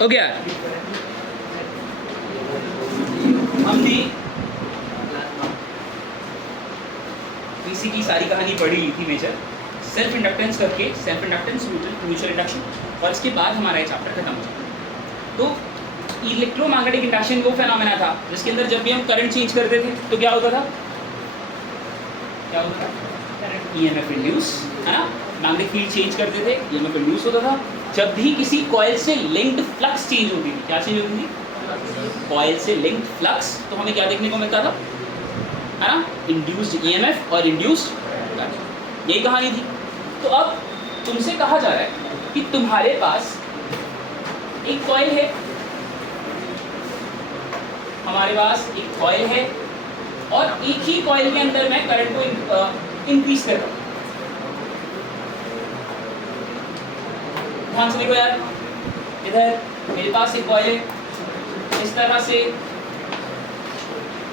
हो गया। हमने पीसी की सारी कहानी पढ़ी ली थी मेजर, सेल्फ इंडक्टेंस करके, सेल्फ इंडक्टेंस म्यूचुअल इंडक्शन, और इसके बाद हमारा ये चैप्टर खत्म हो जाता। तो इलेक्ट्रोमैग्नेटिक इंडक्शन वो फेनोमेना था जिसके अंदर जब भी हम करंट चेंज करते थे तो क्या होता था, क्या होता था, ईएमएफ इंड्यूस, है ना। मैग्नेटिक फील्ड चेंज करते थे, ईएमएफ इंड्यूस होता था। जब भी किसी कॉइल से लिंक्ड फ्लक्स चेंज होती थी, क्या चेंज होती थी, कॉइल से लिंक्ड फ्लक्स, तो हमें क्या देखने को मिलता था, है ना, इंड्यूस्ड ईएमएफ और इंड्यूस्ड करंट। यही कहानी थी। तो अब तुमसे कहा जा रहा है कि तुम्हारे पास एक कॉइल है, हमारे पास एक कॉइल है, और एक ही कॉइल के अंदर मैं करंट को इंक्रीज कर रहा हूँ। ध्यान से देखो यार, इधर मेरे पास एक कॉइल है इस तरह से,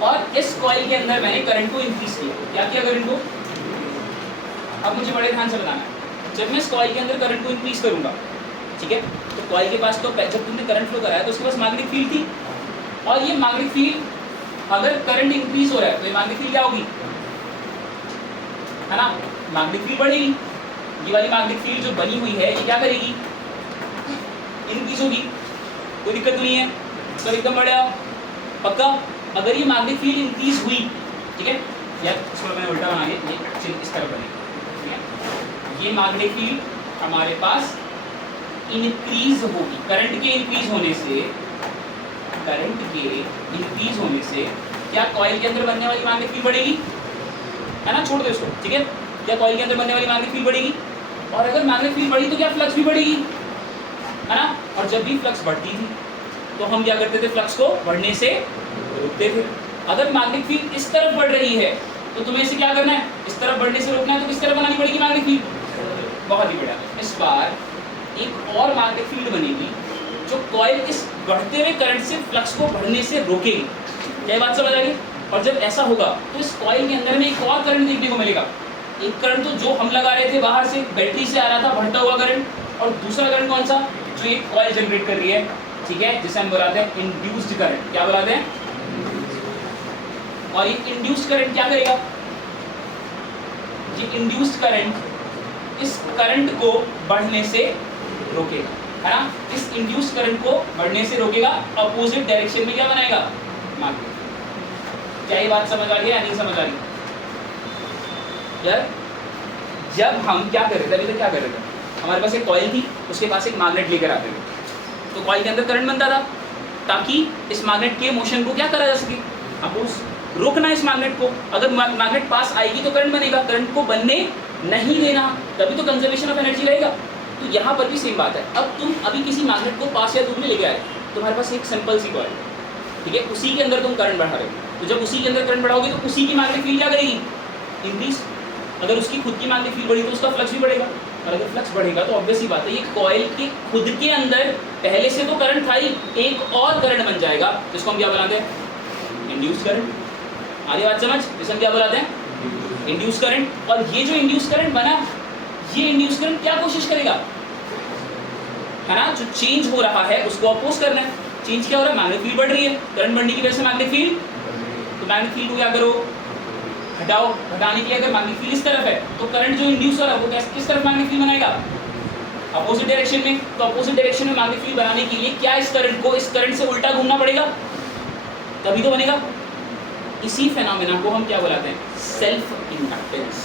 और इस कॉइल के अंदर मैंने करंट को इंक्रीज किया। क्या किया करंट को? अब मुझे बड़े ध्यान से बताना है। जब मैं इस कॉइल के अंदर करंट को इंक्रीज करूंगा, ठीक है, तो कॉइल के पास तो जब तुमने करंट फ्लो कराया तो उसके पास मैग्नेटिक फील्ड थी, और ये मैग्नेटिक फील्ड अगर करंट इंक्रीज हो रहा है तो ये मैग्नेटिक फील्ड क्या होगी, है ना, मैग्नेटिक फील्ड बढ़ेगी। ये वाली मैग्नेटिक फील्ड जो बनी हुई है ये क्या करेगी, इंक्रीज होगी। कोई दिक्कत नहीं है, सब एकदम बढ़िया, पक्का। अगर ये मैग्नेटिक फील्ड इंक्रीज हुई, ठीक है, यार इसको मैंने उल्टा बना दिया, ये एक्चुअली इस तरह बनेगी, ठीक है। ये मैग्नेटिक फील्ड हमारे पास इंक्रीज होगी करंट के इंक्रीज होने से, करंट के इंक्रीज होने से क्या कॉइल के अंदर बनने वाली मैग्नेटिक फील्ड बढ़ेगी, है ना, छोड़ दो इसको, ठीक है। क्या कॉइल के अंदर बनने वाली मैग्नेटिक फील्ड बढ़ेगी, और अगर मैग्नेटिक फील्ड बढ़ी तो क्या फ्लक्स भी बढ़ेगी, है ना। और जब भी फ्लक्स बढ़ती थी तो हम क्या करते थे, फ्लक्स को बढ़ने से रोकते थे। अगर मैग्नेटिक फील्ड इस तरफ बढ़ रही है तो तुम्हें इसे क्या करना है, इस तरफ बढ़ने से रोकना है, तो किस तरफ बनानी पड़ेगी मैग्नेटिक फील्ड, बहुत ही बढ़िया। इस बार एक और मैग्नेटिक फील्ड बनेगी जो कॉइल इस बढ़ते हुए करंट से फ्लक्स को बढ़ने से रोकेगी। क्या बात समझ आ गई? और जब ऐसा होगा तो इस कॉइल के अंदर में एक और करंट देखने को मिलेगा। एक करंट तो जो हम लगा रहे थे बाहर से बैटरी से आ रहा था बढ़ता हुआ करंट, और दूसरा करंट कौन सा, जो एक कॉइल जनरेट कर रही है, ठीक है, जिसे हम बुलाते हैं इंड्यूस्ड करंट। क्या बुलाते हैं? और ये इंड्यूस्ड करंट क्या करेगा, ये इंड्यूस्ड करंट इस करंट को बढ़ने से रोकेगा, है ना। इस इंड्यूस्ड करंट को बढ़ने से रोकेगा, अपोजिट डायरेक्शन में क्या बनाएगा, मैग्नेट। क्या ये बात समझ आ रही है या नहीं समझ आ रही यार? जब हम क्या कर रहे थे, अभी तक क्या कर रहे थे, हमारे पास एक कॉइल थी, उसके पास एक मैग्नेट लेकर आते थे, तो कॉइल के अंदर करंट बनता था ताकि इस मैग्नेट के मोशन को क्या करा जा सके, अपोज, रोकना इस मैग्नेट को। अगर मैग्नेट पास आएगी तो करंट बनेगा, करंट को बनने नहीं देना, तभी तो कंजर्वेशन ऑफ एनर्जी रहेगा। तो यहाँ पर भी सेम बात है। अब तुम अभी किसी मैग्नेट को पास या दूर में लेके आए, तुम्हारे पास एक सिंपल सी कॉइल, ठीक है, उसी के अंदर तुम करंट बढ़ा रहे हो, तो जब उसी के अंदर करंट बढ़ाओगे तो उसी की मैग्नेटिक फील्ड क्या करेगी, इंक्रीज। अगर उसकी खुद की मैग्नेटिक फील्ड बढ़ी तो उसका फ्लक्स भी बढ़ेगा, और अगर फ्लक्स बढ़ेगा तो ऑब्वियस ही बात है, ये कॉइल के खुद के अंदर पहले से तो करंट था ही, एक और करंट बन जाएगा, जिसको हम क्या बुलाते हैं, इंड्यूस करंट। आगे बात समझ, जिसे हम क्या बुलाते हैं, इंड्यूस करंट। और ये जो इंड्यूस करंट बना, ये इंड्यूस करंट क्या कोशिश करेगा, है ना, जो चेंज हो रहा है उसको अपोज करना है। चेंज क्या हो रहा है, मैग्नेटिक फील्ड बढ़ रही है, करंट बढ़ने की वजह से मैग्नेटिक फील्ड, तो मैग्नेटिक फील्ड को क्या करो, हटाओ। हटाने के लिए अगर मैग्नेटिक फील्ड इस तरफ है तो करंट जो इंड्यूस हो रहा है वो किस तरफ मैग्नेटिक फील्ड बनाएगा, अपोजिट डायरेक्शन में। तो अपोजिट डायरेक्शन में मैग्नेटिक फील्ड बनाने के लिए क्या इस करंट को इस करंट से उल्टा घूमना पड़ेगा, तभी तो बनेगा। इसी फेनोमेना को हम क्या बुलाते हैं, सेल्फ इंडक्टेंस।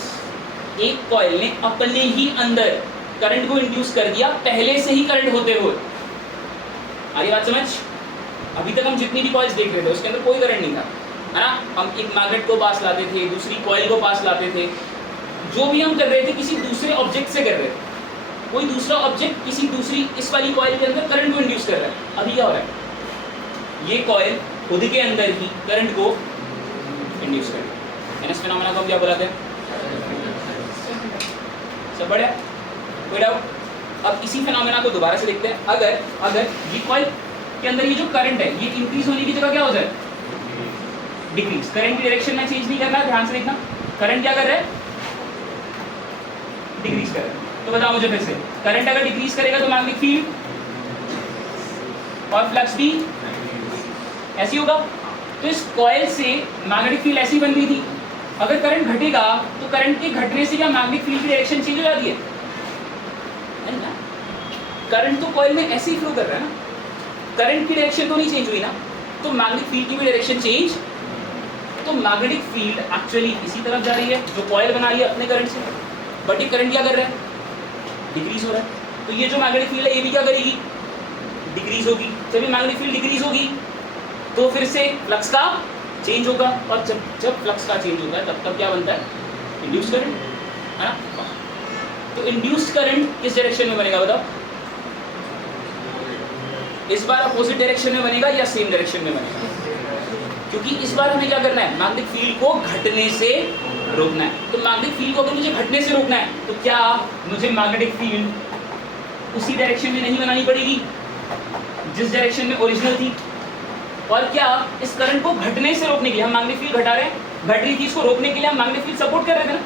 एक कॉइल ने अपने ही अंदर करंट को इंड्यूस कर दिया पहले से ही करंट होते हुए। आगे बात समझ? अभी तक हम जितनी भी कॉइल्स देख रहे थे उसके अंदर कोई करंट नहीं था, है ना। हम एक मैग्नेट को पास लाते थे, दूसरी कॉइल को पास लाते थे, जो भी हम कर रहे थे किसी दूसरे ऑब्जेक्ट से कर रहे थे। कोई दूसरा ऑब्जेक्ट किसी दूसरी इस वाली कॉइल के अंदर करंट को इंड्यूस कर रहा है। अभी क्या हो रहा है, ये कॉइल खुद के अंदर ही करंट को इंड्यूस कर रही है। इस फिनोमेना को हम क्या बुलाते हैं, सब बढ़िया, कोई डाउट? अब इसी फिनोमेना को दोबारा से देखते हैं। अगर ये कॉइल के अंदर ये जो करंट है ये इंक्रीज होने की जगह क्या हो जाए, डिक्रीज। करंट की डायरेक्शन में चेंज नहीं करना, ध्यान से देखना। करंट क्या कर रहा है, डिक्रीज कर रहा है। तो बताओ मुझे फिर से, करंट अगर डिक्रीज करेगा तो मैग्नेटिक फील्ड और फ्लक्स भी ऐसी होगा। तो इस कॉइल से मैग्नेटिक फील्ड ऐसी बन रही थी। अगर करंट घटेगा तो करंट के घटने से क्या मैग्नेटिक फील्ड की डायरेक्शन चेंज हो जाती है ना? करंट तो कॉइल में ऐसे ही फ्लो कर रहा है ना, करंट की डायरेक्शन तो नहीं चेंज हुई ना, तो मैग्नेटिक फील्ड की भी डायरेक्शन चेंज। तो मैग्नेटिक फील्ड एक्चुअली इसी तरफ जा रही है जो कॉइल बना रही है अपने करंट से, बट ये करंट क्या कर रहा है? डिक्रीज हो रहा है। तो ये जो मैग्नेटिक फील्ड है ये भी क्या करेगी? डिक्रीज होगी। जब ये मैग्नेटिक फील्ड डिक्रीज होगी तो फिर से फ्लक्स का चेंज होगा, और जब फ्लक्स का चेंज होता है तब क्या बनता है? इंड्यूस करंट, है ना? तो इंड्यूस्ड करंट किस डायरेक्शन में बनेगा बताओ? इस बार अपोजिट डायरेक्शन में बनेगा या सेम डायरेक्शन में बनेगा? क्योंकि इस बार हमें क्या करना है? मैग्नेटिक फील्ड को घटने से रोकना है। तो मैग्नेटिक फील्ड को अगर मुझे घटने से रोकना है तो क्या मुझे मैग्नेटिक फील्ड उसी डायरेक्शन में नहीं बनानी पड़ेगी जिस डायरेक्शन में ओरिजिनल थी? और क्या इस करंट को घटने से रोकने के लिए हम मैग्नेटिक फील्ड घटा रहे हैं, घट रही थी, इसको रोकने के लिए हम मैग्नेटिक फील्ड सपोर्ट कर रहे थे ना,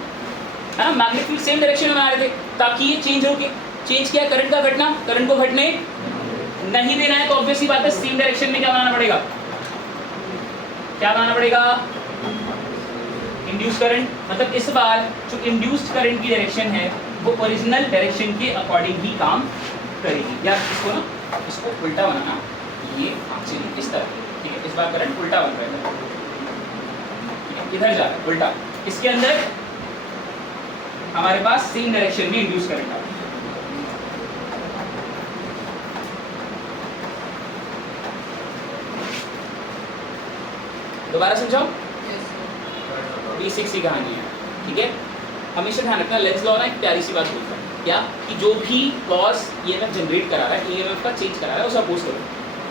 है ना? मैग्नेटिक फील्ड सेम डायरेक्शन में बना रहे थे ताकि ये चेंज होके। चेंज किया करंट का घटना, करंट को घटने नहीं देना है तो ऑब्वियसली बात है सेम डायरेक्शन में क्या बनाना पड़ेगा? क्या बनाना पड़ेगा? Induce current. मतलब इस बार जो इंड्यूस्ड करंट की डायरेक्शन है वो ओरिजिनल डायरेक्शन के अकॉर्डिंग ही काम करेगी। या इसको उल्टा बनाना, ये एक्चुअली इस तरह, ठीक है? इस बार करंट उल्टा बन रहा है, इधर जा रहा है उल्टा। इसके अंदर हमारे पास सेम डायरेक्शन में इंड्यूस करंट आ रहा है। दोबारा समझाओ, बेसिक सी कहानी है, ठीक है? हमेशा ध्यान रखना, लेंज लॉ ना एक प्यारी सी बात बोलता है क्या, कि जो भी कॉज ईएमएफ जनरेट करा रहा है, ईएमएफ का चेंज करा रहा है, उसे अपोज करो,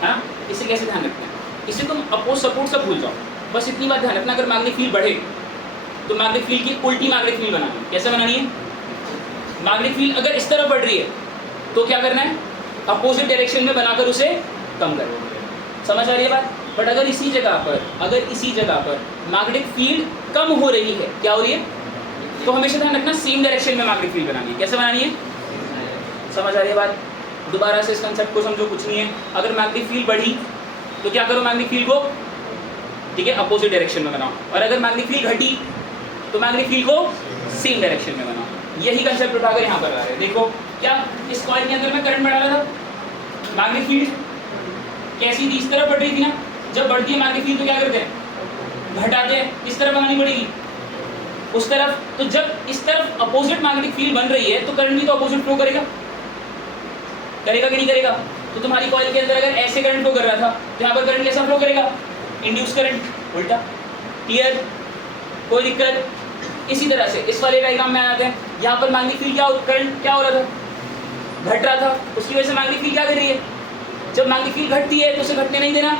है ना? इसे कैसे ध्यान रखना है? इसे तुम अपोज सपोर्ट सब भूल जाओ, बस इतनी बात ध्यान रखना, अगर मैग्नेटिक फील्ड बढ़े तो मैग्नेटिक फील्ड की उल्टी मैग्नेटिक फील्ड बनानी है। कैसे बनानी है? मैग्नेटिक फील्ड अगर इस तरफ बढ़ रही है तो क्या करना है? अपोजिट डायरेक्शन में बनाकर उसे कम करो। समझ आ रही है बात? बट अगर इसी जगह पर मैग्नेटिक फील्ड कम हो रही है, क्या हो रही है? तो हमेशा ध्यान रखना सेम डायरेक्शन में मैग्नेटिक फील्ड बनानी है। कैसे बनानी है? समझ आ रही है बात? दोबारा से इस कंसेप्ट को समझो, कुछ नहीं है। अगर मैग्नेटिक फील्ड बढ़ी तो क्या करो? मैग्नेटिक फील्ड को, ठीक है, अपोजिट डायरेक्शन में बनाओ, और अगर मैग्नेटिक फील्ड घटी तो मैग्नेटिक फील्ड को सेम डायरेक्शन में बनाओ। यही कंसेप्ट उठाकर यहाँ पर ला रहे हैं। देखो क्या इस कॉइल के अंदर मैं करंट बढ़ा रहा था, मैग्नेटिक फील्ड कैसी थी? इस तरफ बढ़ रही थी ना। जब बढ़ती है मैग्नेटिक फील्ड तो क्या करते हैं? घटाते हैं। किस तरफ बनानी पड़ेगी? उस तरफ। तो जब इस तरफ अपोजिट मैग्नेटिक फील्ड बन रही है तो करंट भी तो अपोजिट फ्लो करेगा कि नहीं करेगा? तो तुम्हारी कॉइल के अंदर अगर ऐसे करंट फ्लो कर रहा था तो यहाँ पर करंट कैसा फ्लो करेगा? इंड्यूस करंट, उल्टा। क्लियर? कोई दिक्कत? इसी तरह से इस वाले डायग्राम में आते हैं, यहाँ पर मैग्नेटिक फील्ड करंट क्या हो रहा था? घट रहा था। उसकी वजह से मैग्नेटिक फील्ड क्या कर रही है? जब मैग्नेटिक फील्ड घटती है तो उसे घटने नहीं देना,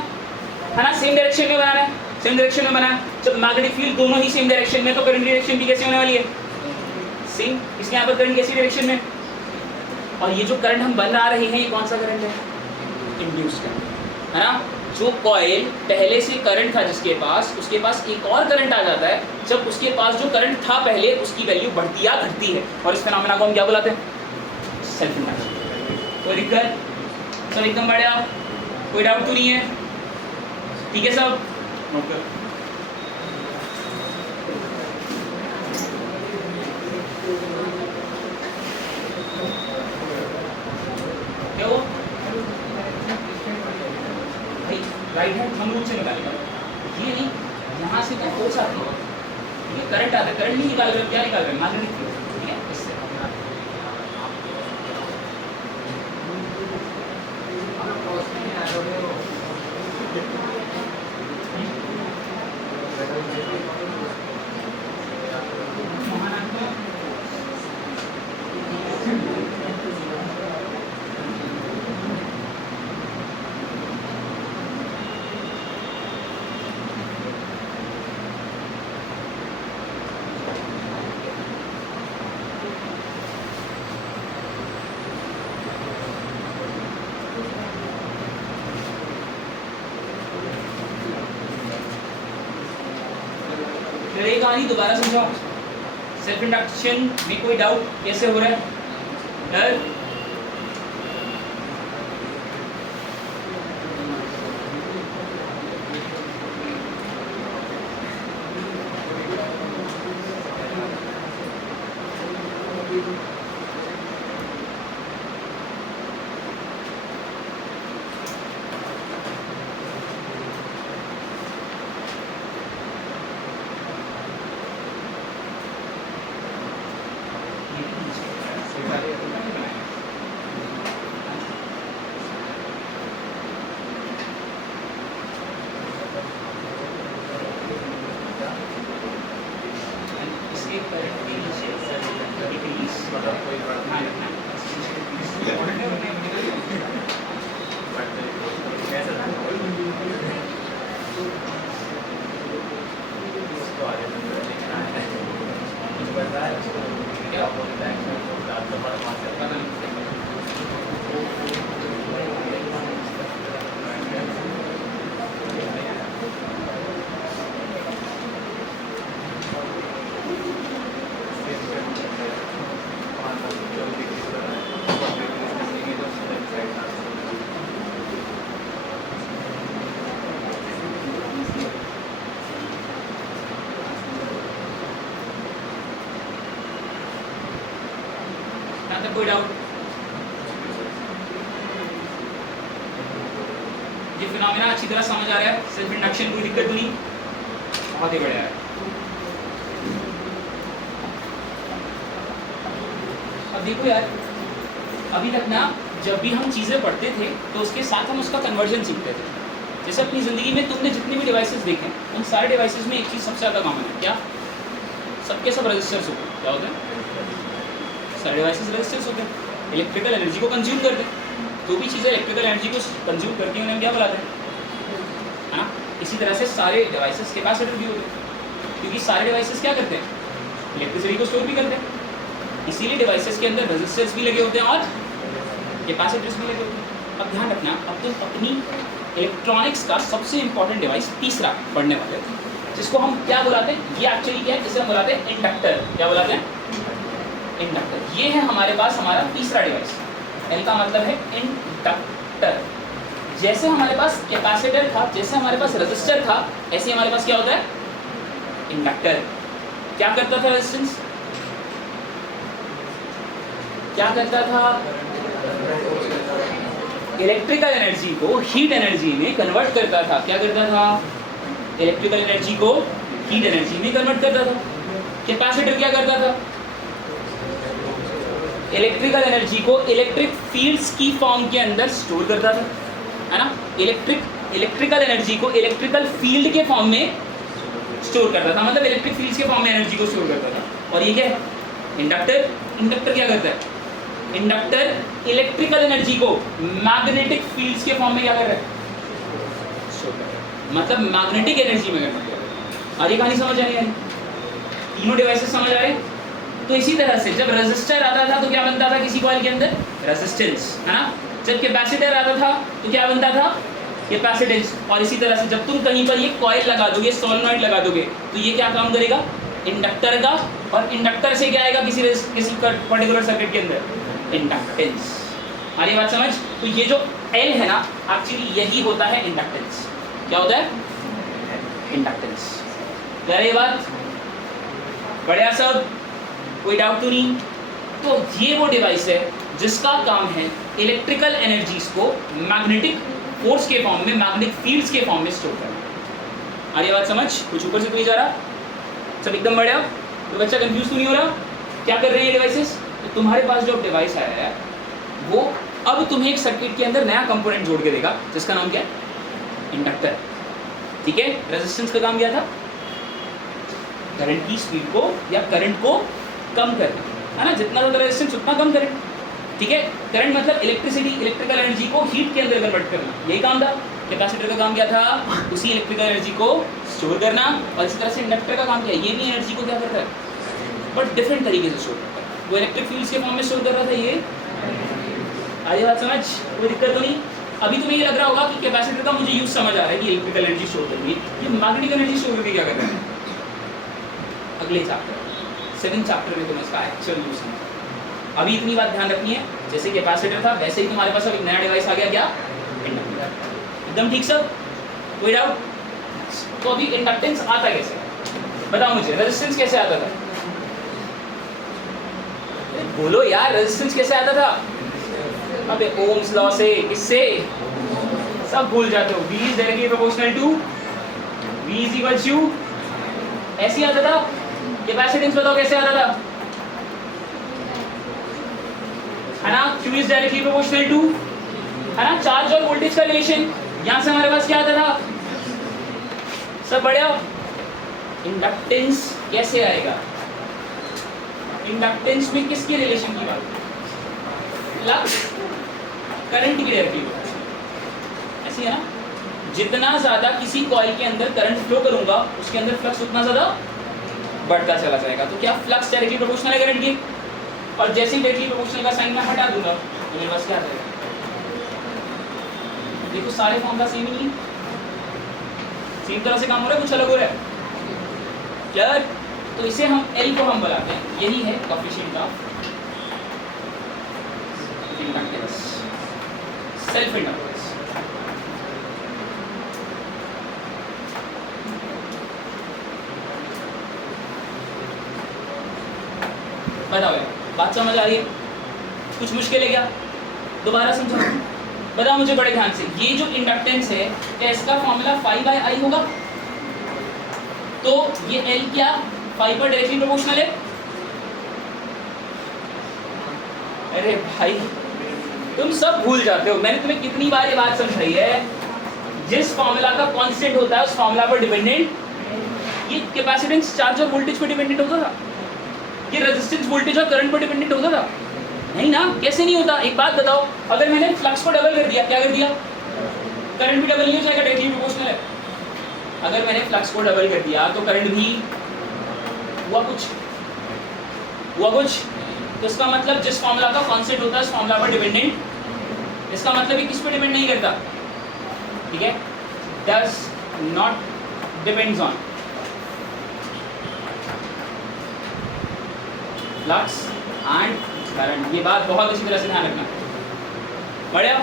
है ना? सेम डायरेक्शन में बनाना है, सेम डायरेक्शन में बनाना। जब मैग्नेटिक फील्ड दोनों ही सेम डायरेक्शन में तो करंट डायरेक्शन भी कैसे होने वाली है? सेम। इसके यहाँ पर करंट कैसी डायरेक्शन में? और ये जो करंट हम बना रहे हैं ये कौन सा करंट है? इंड्यूस्ड करंट, है ना? जो कॉइल पहले से करंट था जिसके पास, उसके पास एक और करंट आ जाता है जब उसके पास जो करंट था पहले उसकी वैल्यू बढ़ती या घटती है, और इस फिनोमेना को हम क्या बुलाते हैं? Self induction. कोई दिक्कत? सब एकदम बढ़िया, कोई डाउट तो नहीं है? ठीक है सब? ओके। क्या वो भाई राइट हैंड हम रूट से निकालेगा, ये नहीं, यहाँ से तो फोर्स आती है, ये करंट आता है, करंट नहीं निकाल रहे, क्या निकाल रहे हैं? मैग्नेटिक फील्ड, ठीक है? इससे ये कहानी दोबारा समझाओ। सेल्फ इंडक्शन में कोई डाउट? कैसे हो रहा है? डर? कोई डाउट? ये फिनोमेना अच्छी तरह समझ आ रहा है? सेल्फ इंडक्शन कोई दिक्कत नहीं, बहुत ही बढ़िया है। अब देखो यार, अभी तक ना जब भी हम चीज़ें पढ़ते थे तो उसके साथ हम उसका कन्वर्जन सीखते थे। जैसे अपनी ज़िंदगी में तुमने जितने भी डिवाइसेस देखे उन सारे डिवाइसेस में एक चीज़ सबसे ज़्यादा कॉमन है, क्या? सबके सब रजिस्टर्स होते हैं। क्या होते हैं? सारे डिवाइसेस रजिस्टर्स होते हैं, इलेक्ट्रिकल एनर्जी को कंज्यूम करते हैं। जो भी चीज़ें इलेक्ट्रिकल एनर्जी को कंज्यूम करती हैं उन्हें क्या बुलाते हैं, है ना? इसी तरह से सारे डिवाइसेस कैपेसिटर भी होते हैं, क्योंकि सारे डिवाइसेस क्या करते हैं, इलेक्ट्रिसिटी को स्टोर भी करते हैं। इसीलिए डिवाइसेस के अंदर रेजिस्टर्स भी लगे होते हैं और कैपेसिटर्स भी लगे होते हैं। अब ध्यान रखना, अब तुम अपनी इलेक्ट्रॉनिक्स का सबसे इंपॉर्टेंट डिवाइस तीसरा पढ़ने वाले हैं, जिसको हम क्या बुलाते हैं, ये एक्चुअली क्या है, इसे हम बुलाते हैं इंडक्टर। क्या बुलाते हैं? इंडक्टर। ये है हमारे पास हमारा तीसरा डिवाइस। एल का मतलब है इंडक्टर। जैसे हमारे पास कैपेसिटर था, जैसे हमारे पास रेजिस्टर था, ऐसे हमारे पास क्या होता है, इंडक्टर। क्या करता था रेजिस्टेंस? क्या करता था? इलेक्ट्रिकल एनर्जी को हीट एनर्जी में कन्वर्ट करता था। क्या करता था? इलेक्ट्रिकल एनर्जी को हीट एनर्जी में कन्वर्ट करता था। कैपेसिटर क्या करता था? इलेक्ट्रिकल एनर्जी को इलेक्ट्रिक फील्ड्स की फॉर्म के अंदर स्टोर करता था, है ना? इलेक्ट्रिकल एनर्जी को इलेक्ट्रिकल फील्ड के फॉर्म में स्टोर करता था, मतलब इलेक्ट्रिक फील्ड्स के फॉर्म में एनर्जी को स्टोर करता था। और ये क्या है? इंडक्टर। इंडक्टर क्या करता है? इंडक्टर इलेक्ट्रिकल एनर्जी को मैग्नेटिक फील्ड्स के फॉर्म में क्या कर रहा है? स्टोर कर रहा है, मतलब मैग्नेटिक एनर्जी में कन्वर्ट कर रहा है। और ये कहानी समझ आ रही है? तीनों डिवाइसेस समझ आ रहे हैं? तो इसी तरह से जब रेजिस्टर आता था तो क्या बनता था किसी कॉइल के अंदर? रेजिस्टेंस, है ना? जब कैपेसिटर आता था तो क्या बनता था? कैपेसिटेंस। और इसी तरह से जब तुम कहीं पर ये कॉइल लगा दोगे, सोलेनॉइड लगा दोगे, तो ये क्या काम करेगा? इंडक्टर का। और इंडक्टर से क्या आएगा किसी पर्टिकुलर सर्किट के अंदर? इंडक्टेंस। आ रही बात समझ? तो ये जो एल है ना, एक्चुअली यही होता है इंडक्टेंस। क्या होता है? इंडक्टेंस। क्या है ये बात? बढ़िया सब, कोई डाउट तो नहीं? तो ये वो डिवाइस है जिसका काम है इलेक्ट्रिकल एनर्जीज को मैग्नेटिक फोर्स के फॉर्म में, मैग्नेटिक फील्ड्स के फॉर्म में स्टोर करना। आ रही बात समझ? कुछ ऊपर से तो नहीं जा रहा? सब एकदम बढ़िया? तो बच्चा कंफ्यूज तो नहीं हो रहा? क्या कर रहे हैं ये डिवाइसेस? तो तुम्हारे पास जो डिवाइस आया है वो अब तुम्हें एक सर्किट के अंदर नया कंपोनेंट जोड़ के देगा, जिसका नाम क्या है? इंडक्टर। ठीक है? रेजिस्टेंस का काम क्या था? करंट की स्पीड को या करंट को कम करना, है ना? जितना ज़्यादा रेजिस्टेंस उतना कम करंट। ठीक है? करंट मतलब इलेक्ट्रिसिटी, इलेक्ट्रिकल एनर्जी को हीट के अंदर कन्वर्ट करना, यही काम था। कैपेसिटर का काम क्या था? उसी इलेक्ट्रिकल एनर्जी को स्टोर करना। और इसी तरह से इंडक्टर का काम क्या है? ये भी एनर्जी को क्या करता है, बट डिफरेंट तरीके से स्टोर करता है। वो इलेक्ट्रिक फील्ड्स के फॉर्म में स्टोर कर रहा था, ये आगे बात समझ? कोई दिक्कत तो नहीं? अभी तुम्हें ये लग रहा होगा कि कैपेसिटर का मुझे यूज समझ आ रहा है कि इलेक्ट्रिकल एनर्जी स्टोर करनी है, ये मैग्नेटिक एनर्जी स्टोर करके क्या कर रहा है? अगले चैप्टर 7th चैप्टर में तुम्हें इसका एक्चुअल यूज समझ। अभी इतनी बात ध्यान रखनी है, जैसे कैपेसिटर था वैसे ही तुम्हारे पास अब एक नया डिवाइस आ गया, क्या? इंडक्टर। एकदम ठीक सब? कोई डाउट? तो अभी इंडक्टेंस आता कैसे? बताओ मुझे, रेजिस्टेंस कैसे आता था? बोलो यार, रेजिस्टेंस कैसे आता था? अबे ओम्स लॉ से, किससे? सब भूल जाते हो। V is directly proportional to V is equal to, ऐसे आता था। कैपेसिटेंस बताओ कैसे आता था, है ना? Q is directly proportional to, है ना? चार्ज और वोल्टेज का रिलेशन। यहां से हमारे पास क्या आता था? सब बढ़िया। इंडक्टेंस कैसे आएगा? इंडक्टेंस में किसकी रिलेशन की बात? फ्लक्स करंट की डायरेक्टली ऐसी है ना? जितना ज्यादा किसी कॉइल के अंदर करंट फ्लो करूंगा उसके अंदर फ्लक्स उतना ज्यादा बढ़ता चला जाएगा। तो क्या फ्लक्स डायरेक्टली प्रोपोर्शनल है करंट की? और जैसे ही डायरेक्टली प्रोपोर्शनल का साइन मैं हटा दूंगा तो मेरे पास क्या रहेगा? देखो सारे फॉर्मूला सेम ही नहीं, सेम तरह से काम हो रहा है, कुछ अलग हो रहा है। क्लियर? तो इसे हम L को हम बुलाते हैं, यही है coefficient of inductance, self inductance. बताओ यार, बात समझ आ रही है? कुछ मुश्किल है क्या? दोबारा समझो, बताओ मुझे बड़े ध्यान से, ये जो इंडक्टेंस है क्या इसका फॉर्मूला फाई बाय आई होगा? तो ये एल क्या फाई पर डायरेक्टली प्रोपोर्शनल है? अरे भाई तुम सब भूल जाते हो, मैंने तुम्हें कितनी बार ये बात समझाई है, जिस फॉर्मूला का कांस्टेंट होता है उस फॉर्मूला पर डिपेंडेंट, ये कैपेसिटेंस चार्ज और वोल्टेज पर डिपेंडेंट होता था, ये रेजिस्टेंस वोल्टेज और करंट पर डिपेंडेंट होता था? नहीं ना, कैसे नहीं होता? एक बात बताओ, अगर मैंने फ्लक्स को डबल कर दिया, क्या कर दिया? करंट भी डबल नहीं हो जाएगा? डायरेक्टली प्रोपोर्शनल है। अगर मैंने फ्लक्स को डबल कर दिया तो करंट भी हुआ कुछ, तो इसका मतलब जिस फॉर्मूला का कांस्टेंट होता है उस फॉर्मूला पर डिपेंडेंट, इसका मतलब ये किस पे डिपेंड नहीं करता, ठीक है? Does not depends on flux and current. ये बात बहुत अच्छी तरह से ध्यान रखना। बढ़िया,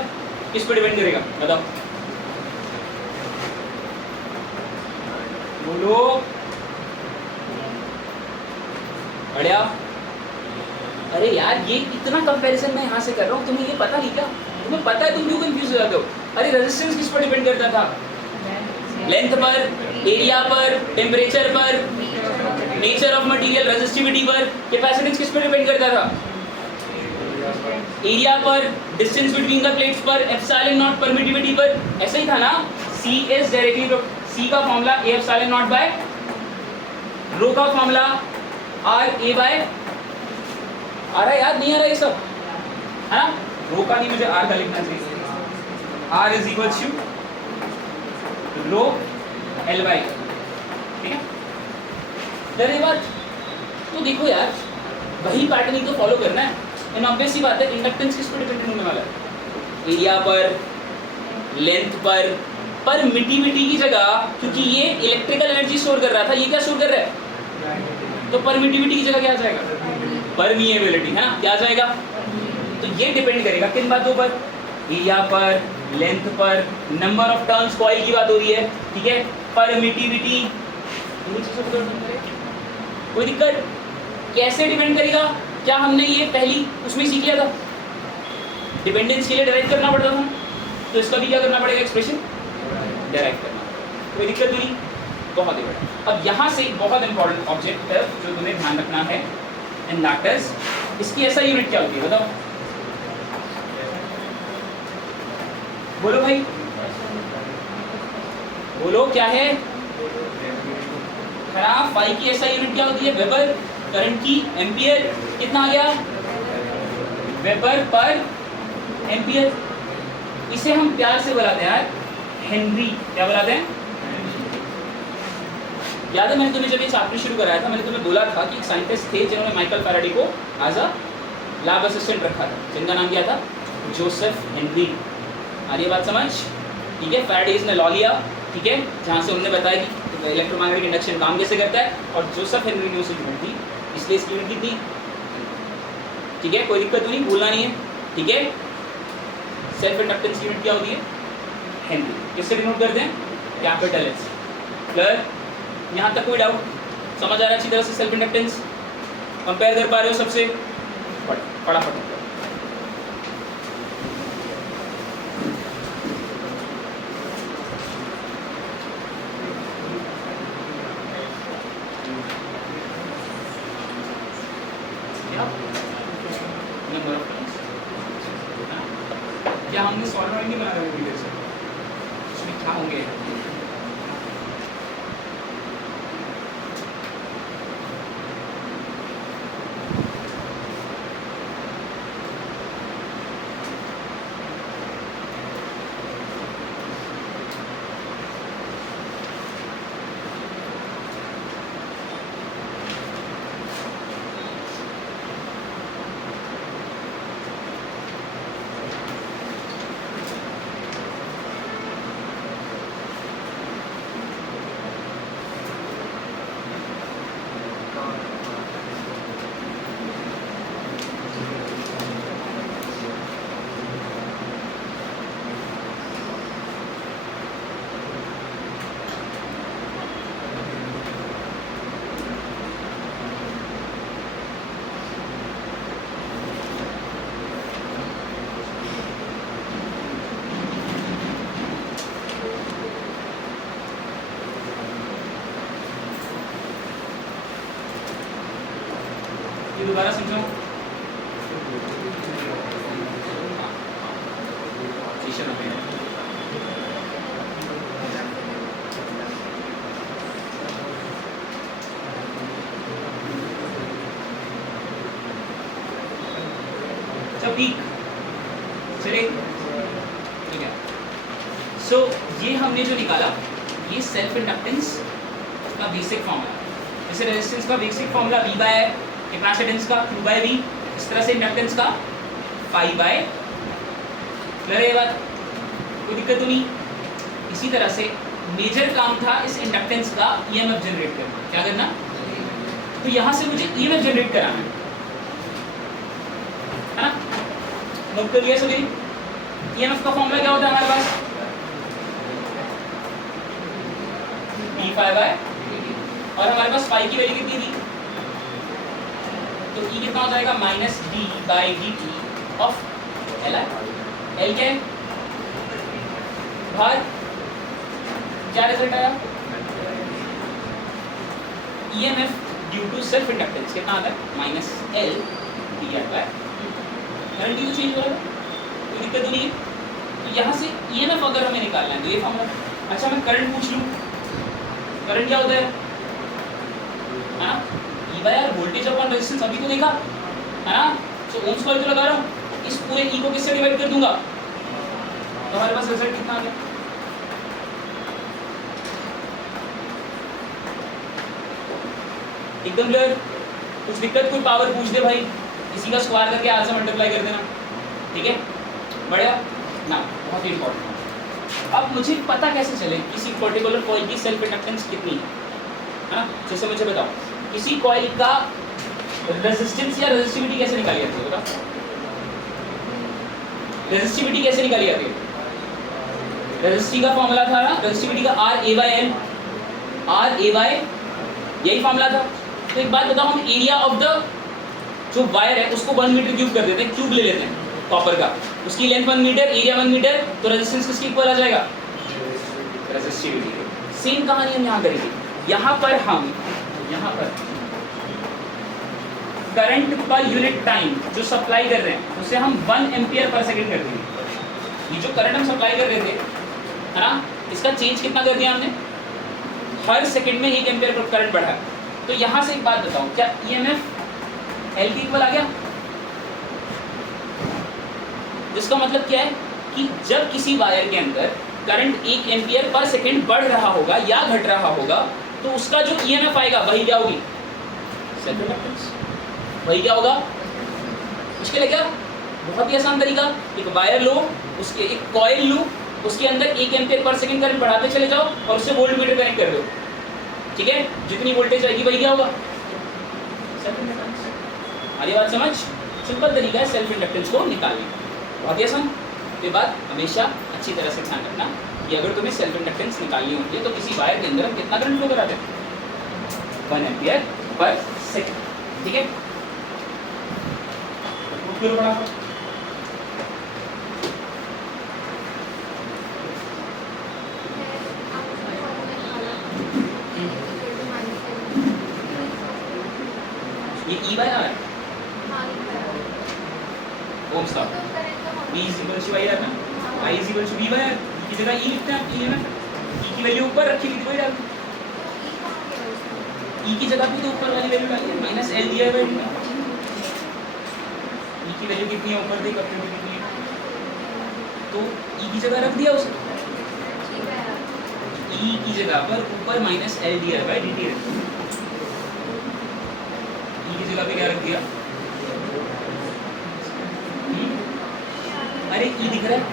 किस पे डिपेंड करेगा बताओ? बोलो। बढ़िया। अरे यार ये इतना कंपैरिजन मैं यहाँ से कर रहा हूँ, तुम्हें ये पता नहीं क्या? तुम्हें पता है, तुम क्यों कंफ्यूज हो जाते हो? अरे रेजिस्टेंस किस पर डिपेंड करता था? लेंथ पर, एरिया पर, टेम्परेचर पर, नेचर ऑफ मटेरियल, रेजिस्टिविटी पर। कैपेसिटेंस किस पर डिपेंड करता था? एरिया पर, डिस्टेंस बिटवीन द प्लेट्स पर, एप्सिलॉन नॉट परमिटिविटी पर। ऐसा ही था ना? सी इज डायरेक्टली, सी का formula A epsilon not by rho का फॉर्मूला आर ए बाय, आ रहा है? याद नहीं आ रहा ये सब है ना? रो का नहीं, मुझे आर का लिखना चाहिए। R is equal to rho L by, ठीक है? डरे बात तो देखो यार, वही पैटर्न ही तो फॉलो करना है। इन ऑब्वियस सी बात है, इंडक्टेंस किस पर डिपेंडेंट होने वाला है? एरिया पर, लेंथ पर, परमिटिविटी की जगह, क्योंकि ये इलेक्ट्रिकल एनर्जी स्टोर कर रहा था, ये क्या स्टोर कर रहा है? तो परमिटिविटी की जगह क्या आ जाएगा? परमिएबिलिटी, है ना? क्या आ जाएगा? तो ये डिपेंड करेगा किन बातों पर? एरिया पर, लेंथ पर, नंबर ऑफ टर्न्स कॉइल की बात हो रही है, ठीक है? परमिटिविटी, कोई दिक्कत? कैसे डिपेंड करेगा? क्या हमने ये पहली उसमें सीख लिया था? डिपेंडेंस के लिए डायरेक्ट करना पड़ता था, तो इसका भी क्या करना पड़ेगा? एक्सप्रेशन डायरेक्ट करना। कोई दिक्कत नहीं? बहुत ही बढ़िया। अब यहाँ से एक बहुत इंपॉर्टेंट ऑब्जेक्ट है जो तुम्हें ध्यान रखना है, एंड दैट इज, इसकी ऐसा यूनिट क्या होती है बताओ? बोलो भाई, बोलो क्या है? खराब फाई की ऐसा यूनिट क्या होती है? वेबर। करंट की एम्पियर, कितना आ गया? वेबर पर एम्पियर। इसे हम प्यार से बुलाते हैं यार हेनरी। क्या बुलाते हैं? याद है मैंने तुम्हें जब ये चैप्टर शुरू कराया था, मैंने तुम्हें बोला था कि एक साइंटिस्ट थे जिन्होंने माइकल फैराडे को एज अ लैब असिस्टेंट रखा था, जिनका नाम क्या था? Joseph Henry. आ रही है बात समझ? ठीक है? फैराडेज ने लॉ लिया, ठीक है, जहाँ से उन्होंने बताया कि इलेक्ट्रोमैग्नेटिक इंडक्शन काम कैसे करता है, और जोसेफ हेनरी ने उसे यूनिट दी, इसलिए इसकी यूनिट कितनी? ठीक है? कोई दिक्कत नहीं, भूलना नहीं है, ठीक है? सेल्फ इंडक्टेंस की यूनिट क्या होती है? हेनरी। किससे डिनोट करते हैं? Capital S. क्लियर? यहाँ तक कोई डाउट? समझ आ रहा है अच्छी तरह से? सेल्फ इंडक्टेंस कंपेयर कर पा रहे हो सबसे? फटाफट। क्या हमने सॉल्वर नहीं बनाया वीडियो से? उसमें क्या होंगे? ठीक चलिए ठीक है। सो ये हमने जो निकाला ये सेल्फ इंडक्टेंस का बेसिक फॉर्मूला। जैसे रेजिस्टेंस का बेसिक फॉर्मूला V बाय है, कैपेसिटेंस का Q बाय V, इस तरह से इंडक्टेंस का फाई बाय। क्लियर है बात, कोई दिक्कत तो नहीं। इसी तरह से मेजर काम था इस इंडक्टेंस का ईएमएफ जनरेट करना। क्या करना? तो यहाँ से मुझे ईएमएफ जनरेट कराना है ना। नोट कर लिया सभी? ईएमएफ का फॉर्मूला क्या होता है हमारे पास? d फाई बाय, और हमारे पास फाई की वैल्यू कितनी थी? तो E कितना हो जाएगा? Minus D by D T of L. L क्या है? भार। क्या रिजल्ट आया? EMF due to self inductance कितना आता है? Minus L D R by. Current तो चेंज हो रहा है, कोई दिक्कत तो नहीं है। तो यहाँ से EMF अगर हमें निकालना है तो ये फॉर्मूला। अच्छा मैं करंट पूछ लूँ, करंट क्या होता है? हाँ, E by R, voltage upon resistance, अभी तो देखा है ना। तो ओम्स लॉ तो लगा रहा हूँ, इस पूरे E को किससे डिवाइड कर दूंगा तो हमारे पास रिजल्ट कितना आ गया? एकदम क्लियर? कुछ दिक्कत? कोई पावर पूछ दे भाई, इसी का स्क्वायर करके आर से मल्टीप्लाई कर देना, ठीक है? बढ़िया ना, बहुत ही इंपॉर्टेंट। अब मुझे पता कैसे चले किसी पर्टिकुलर कॉइल की सेल्फ इंडक्टेंस कितनी है ना। जैसे मुझे बताओ किसी कॉइल का रेजिस्टेंस या रेजिस्टिविटी कैसे निकाली जाती है? बताओ रेजिस्टिविटी कैसे निकाली जाती है? रेजिस्टिव का फॉर्मूला था ना, रेजिस्टिविटी का R A by L, R A by, यही फॉर्मूला था। तो एक बात बताओ, हम एरिया ऑफ द जो वायर है उसको 1 मीटर क्यूब कर देते हैं, क्यूब ले लेते हैं कॉपर का, उसकी लेंथ 1 मीटर, एरिया 1 मीटर, तो रेजिस्टेंस किसके इक्वल आ जाएगा? रेजिस्टिविटी। सेम कहानी हम यहाँ करेंगे। यहाँ पर हम करंट पर यूनिट टाइम जो सप्लाई कर रहे हैं उसे हम 1 एम्पियर पर सेकंड कर देंगे। ये जो करंट हम सप्लाई कर रहे थे है ना, इसका चेंज कितना कर दिया हमने? हर सेकंड में 1 एम्पियर पर करंट बढ़ा। तो यहाँ से एक बात बताओ, क्या EMF L के इक्वल आ गया? जिसका मतलब क्या है कि जब किसी वायर के अंदर करंट 1 एम्पियर पर सेकंड बढ़ रहा होगा या घट रहा होगा तो उसका जो EMF आएगा वही क्या होगी? Self inductance. वही क्या होगा? मुश्किल है क्या? बहुत ही आसान तरीका। एक वायर लो, उसके एक कॉइल लो, उसके अंदर 1 एम्पियर पर सेकंड करंट बढ़ाते चले जाओ और उससे वोल्ट मीटर कनेक्ट कर दो, ठीक है? जितनी वोल्टेज आएगी वही क्या होगा? Self inductance. आगे बात समझ? सिंपल तरीका है सेल्फ इंडक्टेंस को निकालने का, बहुत ही आसान। ये बात हमेशा अच्छी तरह से ध्यान रखना कि अगर तुम्हें सेल्फ इंडक्टेंस निकालनी होती है तो किसी वायर के अंदर हम कितना करंट फ्लो कराते हैं? 1 एम्पियर पर सेकंड, ठीक है? फिर बड़ा ये E बाय आर है, Ohm's law, V = I R ना, I = V बाय आर। की जगह E लिखते हैं, E में E की वैल्यू ऊपर रखी थी, वही डाल दो। E की जगह पे तो ऊपर वाली वैल्यू डालिए, माइनस L दिया है। E की वैल्यू कितनी है ऊपर देख, अपने कितनी है, तो E की जगह रख दिया उसे। E की जगह पर ऊपर माइनस L दिया है dt रख दिया। E की जगह पे क्या रख दिया? अरे E दिख रहा है,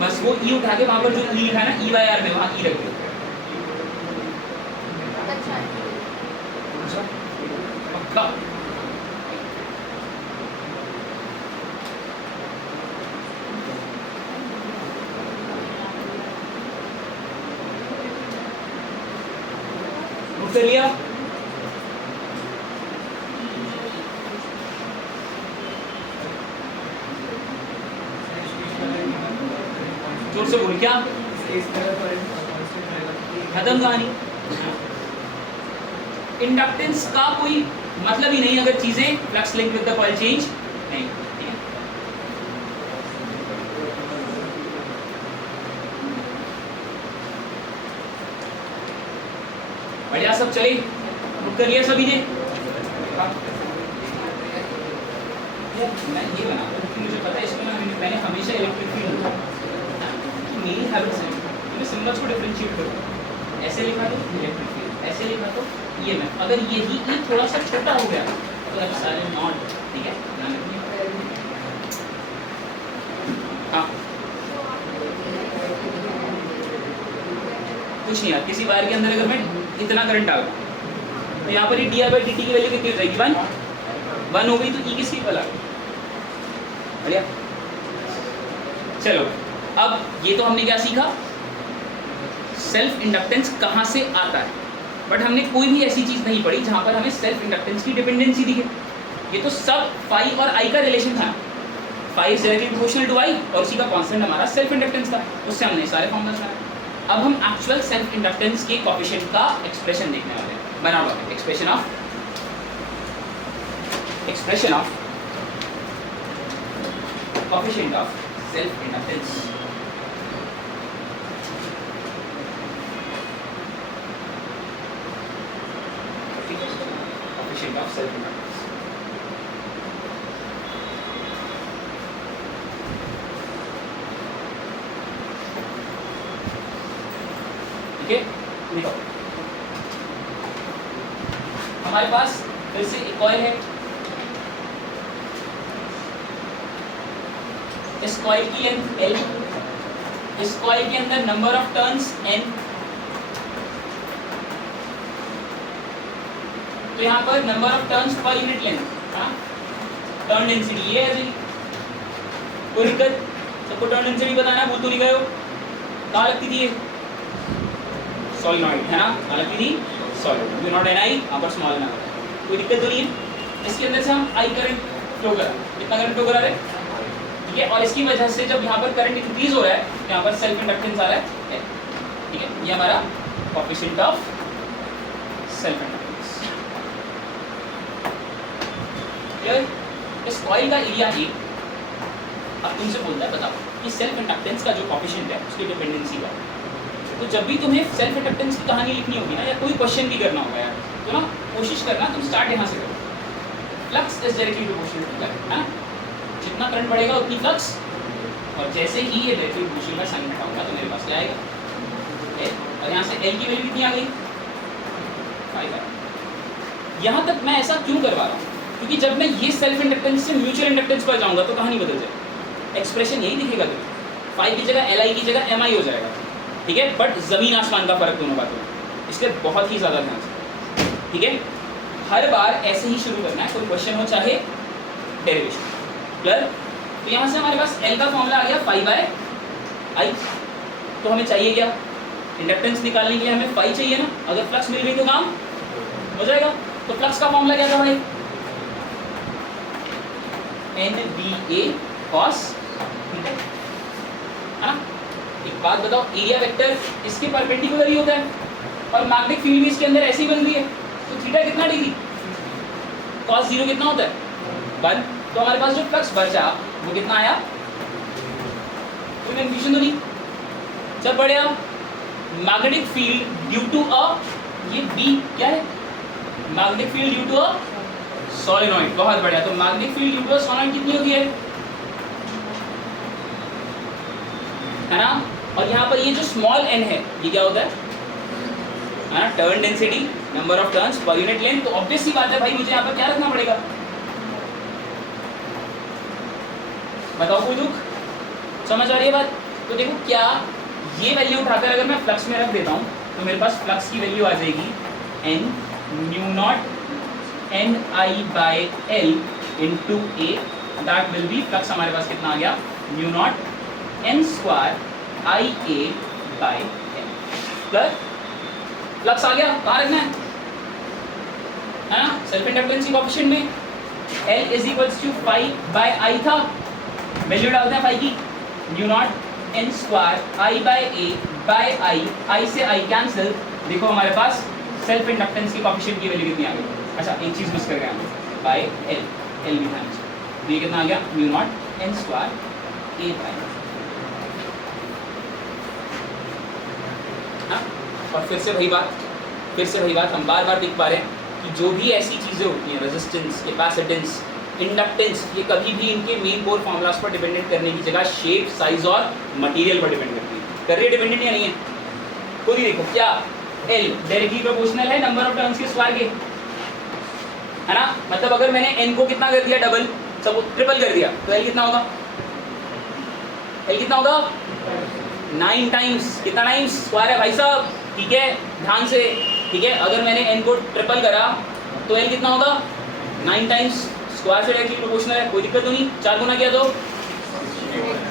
बस वो E उठा के वहां पर जो E लिखा है ना E बाय आर में, वहां E रख दो। अच्छा पक्का? नोट कर लिया? जोर से बोल, क्या खत्म कहानी? इंडक्टेंस का कोई मतलब ही नहीं अगर चीजें flux link with the coil change नहीं। बढ़िया, सब चले? नोट कर लिया सभी ने? मैं ये बनाता हूँ क्योंकि मुझे पता है इसमें मैंने हमेशा इलेक्ट्रिक फील्ड मेरी हैबिट्स है, मैं सिंबल्स को डिफरेंशिएट करूँ। ऐसे लिखा तो इलेक्ट्रिक फील्ड, ऐसे लिखा तो ईएमएफ। अगर यही ई थोड़ा सा छोटा हो गया तो एप्सिलॉन नॉट, ठीक है ना। हाँ कुछ नहीं यार, किसी वायर के अंदर अगर मैं इतना करंट डाल तो यहाँ पर ही D I by D T की वैल्यू कितनी हो जाएगी? 1 हो गई, तो ई किसकी इक्वल आ गई? बढ़िया। चलो अब ये तो हमने क्या सीखा, सेल्फ इंडक्टेंस कहाँ से आता है, बट हमने कोई भी ऐसी चीज़ नहीं पढ़ी जहाँ पर हमें सेल्फ इंडक्टेंस की डिपेंडेंसी दिखे। ये तो सब फाई और आई का रिलेशन था, phi is directly proportional to I और उसी का कांस्टेंट हमारा सेल्फ इंडक्टेंस था, उससे हमने सारे फॉर्मूलाज बनाए। अब हम एक्चुअल सेल्फ इंडक्टेंस के कोएफिशिएंट का एक्सप्रेशन देखने वाले हैं। बना लो expression of coefficient of self inductance. Coefficient of self inductance. देखो हमारे पास फिर से एक कॉइल है, इस कॉइल की लेंथ L, इस कॉइल के अंदर नंबर ऑफ टर्न्स N। तो यहाँ पर number of turns per unit length, turn density ये है जी। कोई दिक्कत? सबको टर्न डेंसिटी बताना, भूल तो नहीं गए हो? कहाँ लगती थी ये? सोलिनॉइड है ना, कहाँ लगती थी? सॉलिड, नॉट एन आई, यहाँ पर स्मॉल ना। कोई दिक्कत तो नहीं है? इसके अंदर से हम आई करंट फ्लो करा, कितना करंट फ्लो करा रहे, ठीक है। और इसकी वजह से जब यहाँ पर करंट इंक्रीज हो रहा है, यहाँ पर सेल्फ इंडक्टेंस आ रहा है, ठीक है। ये हमारा कोएफिशिएंट ऑफ सेल्फ इंडक्टेंस। इस कॉइल का एरिया ए अब तुमसे बोलता है बताओ कि सेल्फ इंडक्टेंस का जो कोएफिशिएंट है उसकी डिपेंडेंसी का। तो जब भी तुम्हें सेल्फ इंडक्टेंस की कहानी लिखनी होगी ना, या कोई क्वेश्चन भी करना होगा यार, तो ना कोशिश करना तुम स्टार्ट यहाँ से करो। Flux is directly proportional to current, है ना। जितना करंट बढ़ेगा उतनी फ्लक्स, और जैसे ही ये डायरेक्टली प्रोपोर्शनल का साइन हटाऊंगा तो मेरे पास क्या आएगा, और यहाँ से एल की वैल्यू कितनी आ गई? 5। यहाँ तक मैं ऐसा क्यों करवा रहा हूँ? क्योंकि जब मैं ये सेल्फ इंडक्टेंस से म्यूचुअल इंडक्टेंस पर जाऊँगा तो कहानी बदल जाएगी, एक्सप्रेशन यही दिखेगा तुम्हें। 5 की जगह एल आई की जगह एम आई हो जाएगा, ठीक है। बट जमीन आसमान का फर्क दोनों बातों में, इसलिए बहुत ही ज़्यादा ध्यान से, ठीक है। हर बार ऐसे ही शुरू करना है, कोई क्वेश्चन हो चाहे डेरिवेशन क्लियर। तो यहाँ से हमारे पास एल का फॉर्मूला आ गया 5/i। तो हमें चाहिए क्या? इंडक्टेंस निकालने के लिए हमें 5 चाहिए ना। अगर फ्लक्स मिल गई तो काम हो जाएगा। तो फ्लक्स का फॉर्मूला क्या था भाई? NBA cos थीटा, है ना। एक बात बताओ, एरिया वेक्टर इसके परपेंडिकुलर ही होता है, और मैग्नेटिक फील्ड भी इसके अंदर ऐसे ही बन रही है, तो थीटा कितना डिग्री? cos 0 कितना होता है? 1। तो हमारे पास जो फ्लक्स बचा वो कितना आया? कोई कंफ्यूजन तो नहीं? जब बढ़िया magnetic field due to a, ये बी क्या है? Magnetic field due to a solenoid. बहुत बढ़िया। तो magnetic field due to a solenoid कितनी होती है ना। और यहाँ पर ये जो स्मॉल n है ये क्या होता है ना, turn density, number of turns per unit length. तो ऑब्वियस सी बात है भाई, मुझे यहाँ पर क्या रखना पड़ेगा? बताओ कोई दुख? समझ आ रही है बात? तो देखो क्या ये वैल्यू उठाकर अगर मैं फ्लक्स में रख देता हूँ तो मेरे पास फ्लक्स की वैल्यू आ जाएगी n mu not n i by l into A. That will be, flux हमारे पास कितना आ गया? Mu not n square i a by l। Plus flux आ गया, कहाँ रखना है ना, सेल्फ इंडक्टेंस की कोएफिशिएंट में। l is equals to 5/i था, वैल्यू डालते हैं 5 की, mu not n square i by a by i से i कैंसिल। देखो हमारे पास सेल्फ इंडक्टेंस की कोएफिशिएंट की वैल्यू कितनी आ गई? अच्छा एक चीज़ मिस कर गए हम, बाय l, l भी था। तो ये कितना आ गया? Mu not n square a by. और फिर से वही बात हम बार बार देख पा रहे हैं कि जो भी ऐसी चीज़ें होती हैं, रेजिस्टेंस, कैपेसिटेंस, इंडक्टेंस, ये कभी भी इनके मेन कोर फॉर्मूलाज पर डिपेंडेंट करने की जगह शेप, साइज और मटेरियल पर डिपेंड करती है। कर रही है डिपेंडेंट या नहीं है? खुद ही देखो क्या एल डायरेक्टली प्रोपोर्शनल है नंबर ऑफ टर्न्स के स्क्वायर के, है ना। मतलब अगर मैंने एन को कितना कर दिया डबल, सब ट्रिपल कर दिया, तो एल कितना होगा? एल कितना होगा? 9 टाइम्स। कितना टाइम्स स्क्वायर है भाई साहब? ठीक है, ध्यान से। ठीक है, अगर मैंने एन को ट्रिपल करा तो एल कितना होगा? 9 टाइम्स। स्क्वायर से डायरेक्टली प्रोपोर्शनल है, कोई दिक्कत तो नहीं। 4 गुना किया तो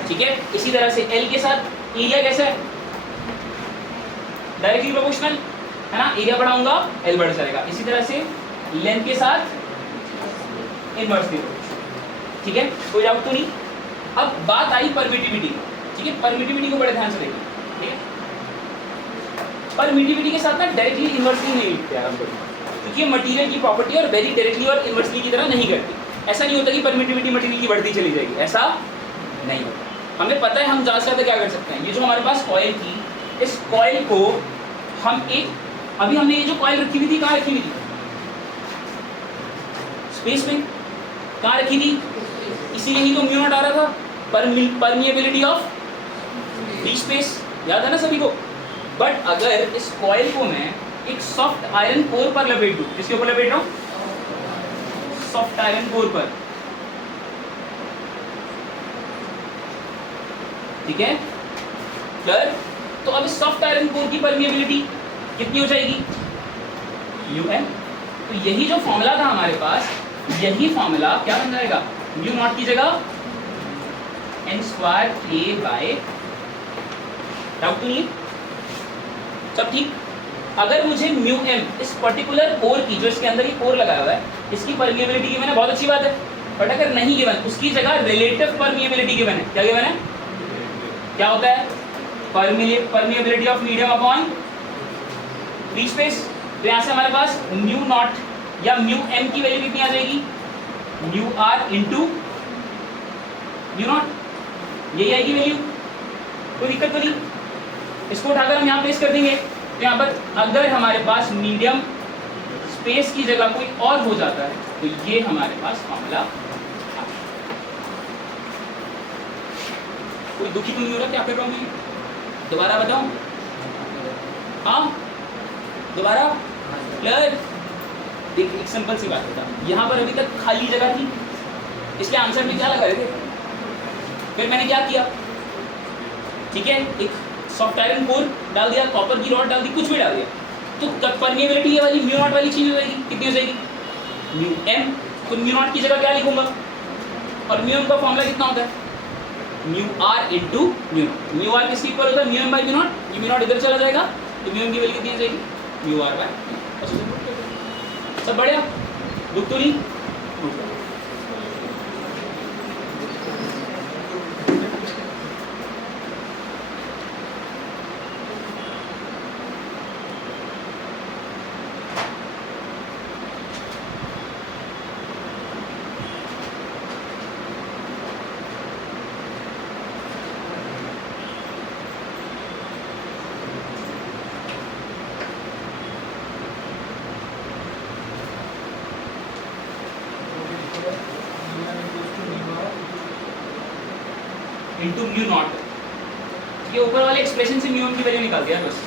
ठीक है। इसी तरह से एल के साथ एरिया कैसे है? डायरेक्टली प्रोपोर्शनल, है ना। एरिया बढ़ाऊंगा एल बढ़ जाएगा। इसी तरह से लेंथ के साथ इनवर्सली प्रोपोर्शनल। ठीक है, कोई डाउट तो नहीं। अब बात आई परमिटिविटी। ठीक है, परमिटिविटी को बड़े ध्यान से देखिए। ठीक है, परमिटिविटी के साथ ना डायरेक्टली इनवर्सली नहीं लिखते हैं हम लोग, क्योंकि ये मटेरियल की प्रॉपर्टी और वेरी डायरेक्टली और इनवर्सली की तरह नहीं करती। ऐसा नहीं होता कि परमिटिविटी मटेरियल की बढ़ती चली जाएगी, ऐसा नहीं होता। हमें पता है हम ज़्यादा से ज़्यादा क्या कर सकते हैं। ये जो हमारे पास कॉइल थी, इस कॉइल को हम एक, अभी हमने ये जो कॉइल रखी हुई थी कहाँ रखी हुई थी? स्पेस में। कहाँ रखी थी? इसीलिए ही तो म्यू नॉट आ रहा था, परमिएबिलिटी ऑफ फ्री स्पेस। याद है ना सभी को? बट अगर इस कॉइल को मैं एक सॉफ्ट आयरन कोर पर लपेट दूं, किसके ऊपर लपेट रहा हूं? सॉफ्ट आयरन कोर पर। ठीक है, क्लियर? तो अब इस सॉफ्ट आयरन कोर की परमिएबिलिटी कितनी हो जाएगी? UN। तो यही जो फॉर्मूला था हमारे पास, यही फॉर्मूला क्या बन जाएगा? म्यू नॉट की जगह n² K बाय, डाउट नहीं है? सब ठीक। अगर मुझे म्यू एम इस पर्टिकुलर कोर की, जो इसके अंदर ये कोर लगाया हुआ है, इसकी परमिएबिलिटी गिवन है, बहुत अच्छी बात है। बट अगर नहीं गिवन, उसकी जगह रिलेटिव परमिएबिलिटी गिवन है। क्या गिवन है? क्या होता है? Permeability of medium upon free space. तो यहाँ से हमारे पास म्यू नॉट या म्यू एम की वैल्यू कितनी आ जाएगी? Mu R into mu naught, यही आएगी वैल्यू। कोई दिक्कत तो नहीं। इसको उठाकर हम यहाँ प्लेस कर देंगे। तो यहाँ पर अगर हमारे पास मीडियम स्पेस की जगह कोई और हो जाता है, तो ये हमारे पास फॉर्मूला। कोई दुखी तो नहीं हो रहा क्या कर रहा हूँ मैं? दोबारा बताऊं? हाँ, दोबारा क्लियर? देख, एक सिंपल सी बात बता, यहाँ पर अभी तक खाली जगह थी, इसलिए आंसर में क्या लगा रहे थे? फिर मैंने क्या किया? ठीक है, एक सॉफ्ट आयरन कोर डाल दिया, कॉपर की रॉड डाल दी, कुछ भी डाल दिया, तो परमिएबिलिटी ये वाली म्यू नॉट वाली चीज हो जाएगी। कितनी हो जाएगी? Mu M. तो म्यू नॉट की जगह क्या लिखूंगा? और म्यू एम का फॉर्मूला कितना होता है? Mu R into mu naught. Mu R किसके इक्वल होता है? Mu M by mu naught. ये म्यू नॉट इधर चला जाएगा, तो म्यू एम की वैल्यू कितनी हो जाएगी? Mu R by. सब बढ़िया, दुख तो नहीं? इंटू म्यू नॉट, ये ऊपर वाले एक्सप्रेशन से म्यू एम की वैल्यू निकाल दिया बस।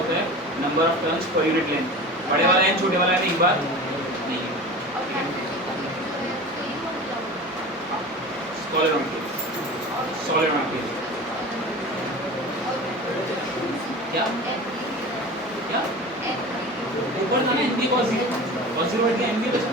होता है number of turns per unit length. बड़े वाला एन छोटे वाला एन एक बार नहीं है। सॉलिड क्या क्या ऊपर था ना एन बी पॉजिटिव बढ़ गया एन बी बचा।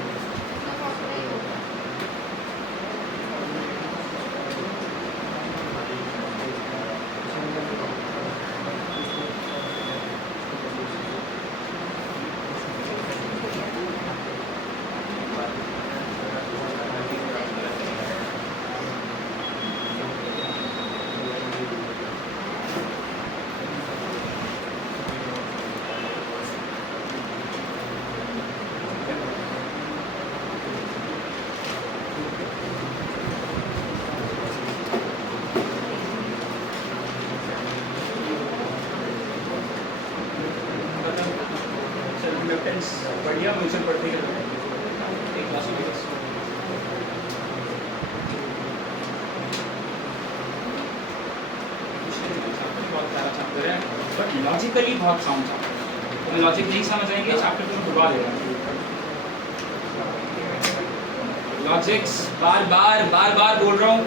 बढ़िया म्यूचुअल पढ़ते हैं एक क्लास में बहुत प्यारा चैप्टर है बट लॉजिकली बहुत साउंड चैप्टर। तो मैं लॉजिक नहीं समझ आएंगे चैप्टर को डुबा देगा। लॉजिक्स बार बार बोल रहा हूँ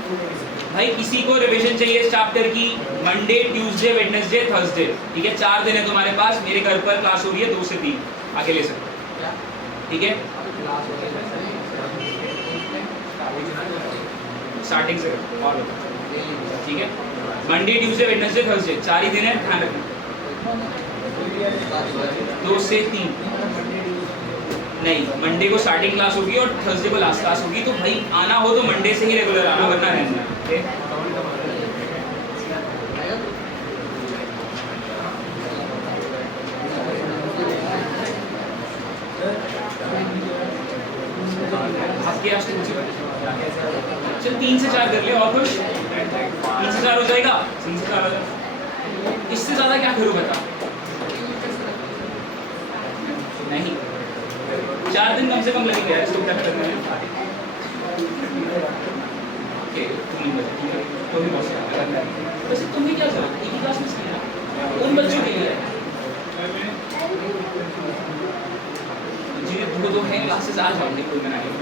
भाई, किसी को रिवीजन चाहिए इस चैप्टर की मंडे ट्यूसडे वेडनेसडे थर्सडे, ठीक है 4 दिन है तुम्हारे पास। मेरे घर पर क्लास हो रही है 2 से 3, आके ले सकते हो, ठीक है स्टार्टिंग से और ठीक है। मंडे ट्यूसडे वेडनेसडे थर्सडे 4 ही दिन है, ध्यान रखना 2 से 3 नहीं। मंडे को स्टार्टिंग क्लास होगी और थर्सडे को लास्ट क्लास होगी। तो भाई आना हो तो मंडे से ही रेगुलर आना, वरना रहना। आपके चल 3 से 4 कर ले और खुश। 3 से 4 हो जाएगा, 3 से 4 हो जाएगा। इससे ज्यादा क्या करूँ बता? नहीं 4 दिन कम से कम लगेंगे यार इसको क्या करना है। ओके तो भी वैसे तुम्हें क्या जरूरत एक ही क्लास में सीखना उन बच्चों के लिए जिन्हें दो है क्लासेस आ जाओगे कोई मना नहीं।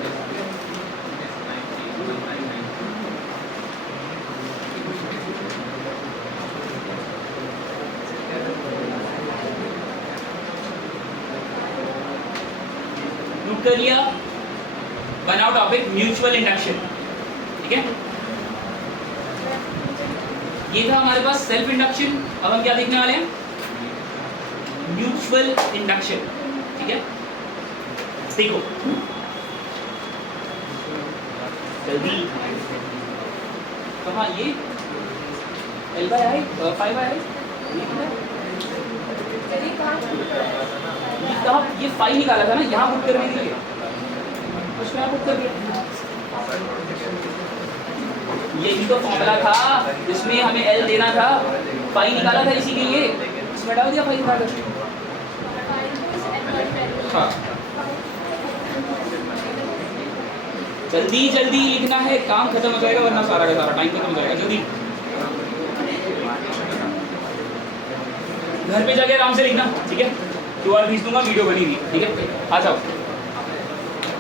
कर लिया, बनाओ टॉपिक म्यूचुअल इंडक्शन, ठीक है। ये था हमारे पास सेल्फ इंडक्शन। अब हम क्या देखने वाले हैं? म्यूचुअल इंडक्शन, ठीक है। देखो जल्दी कहाँ ये L/I 5/I कहाँ ये 5 निकाला था ना, यहाँ पुट करने के लिए उसमें आप पुट कर दिया। यही तो फॉर्मूला था जिसमें हमें L देना था, 5 निकाला था इसी के लिए, इसमें डाल दिया 5 निकाल कर। हाँ जल्दी जल्दी लिखना है, काम खत्म हो जाएगा वरना सारा का सारा टाइम खत्म हो जाएगा। जल्दी घर पे जाके आराम से लिखना, ठीक है। QR भेज दूंगा, वीडियो बनेगी, ठीक है। आ जाओ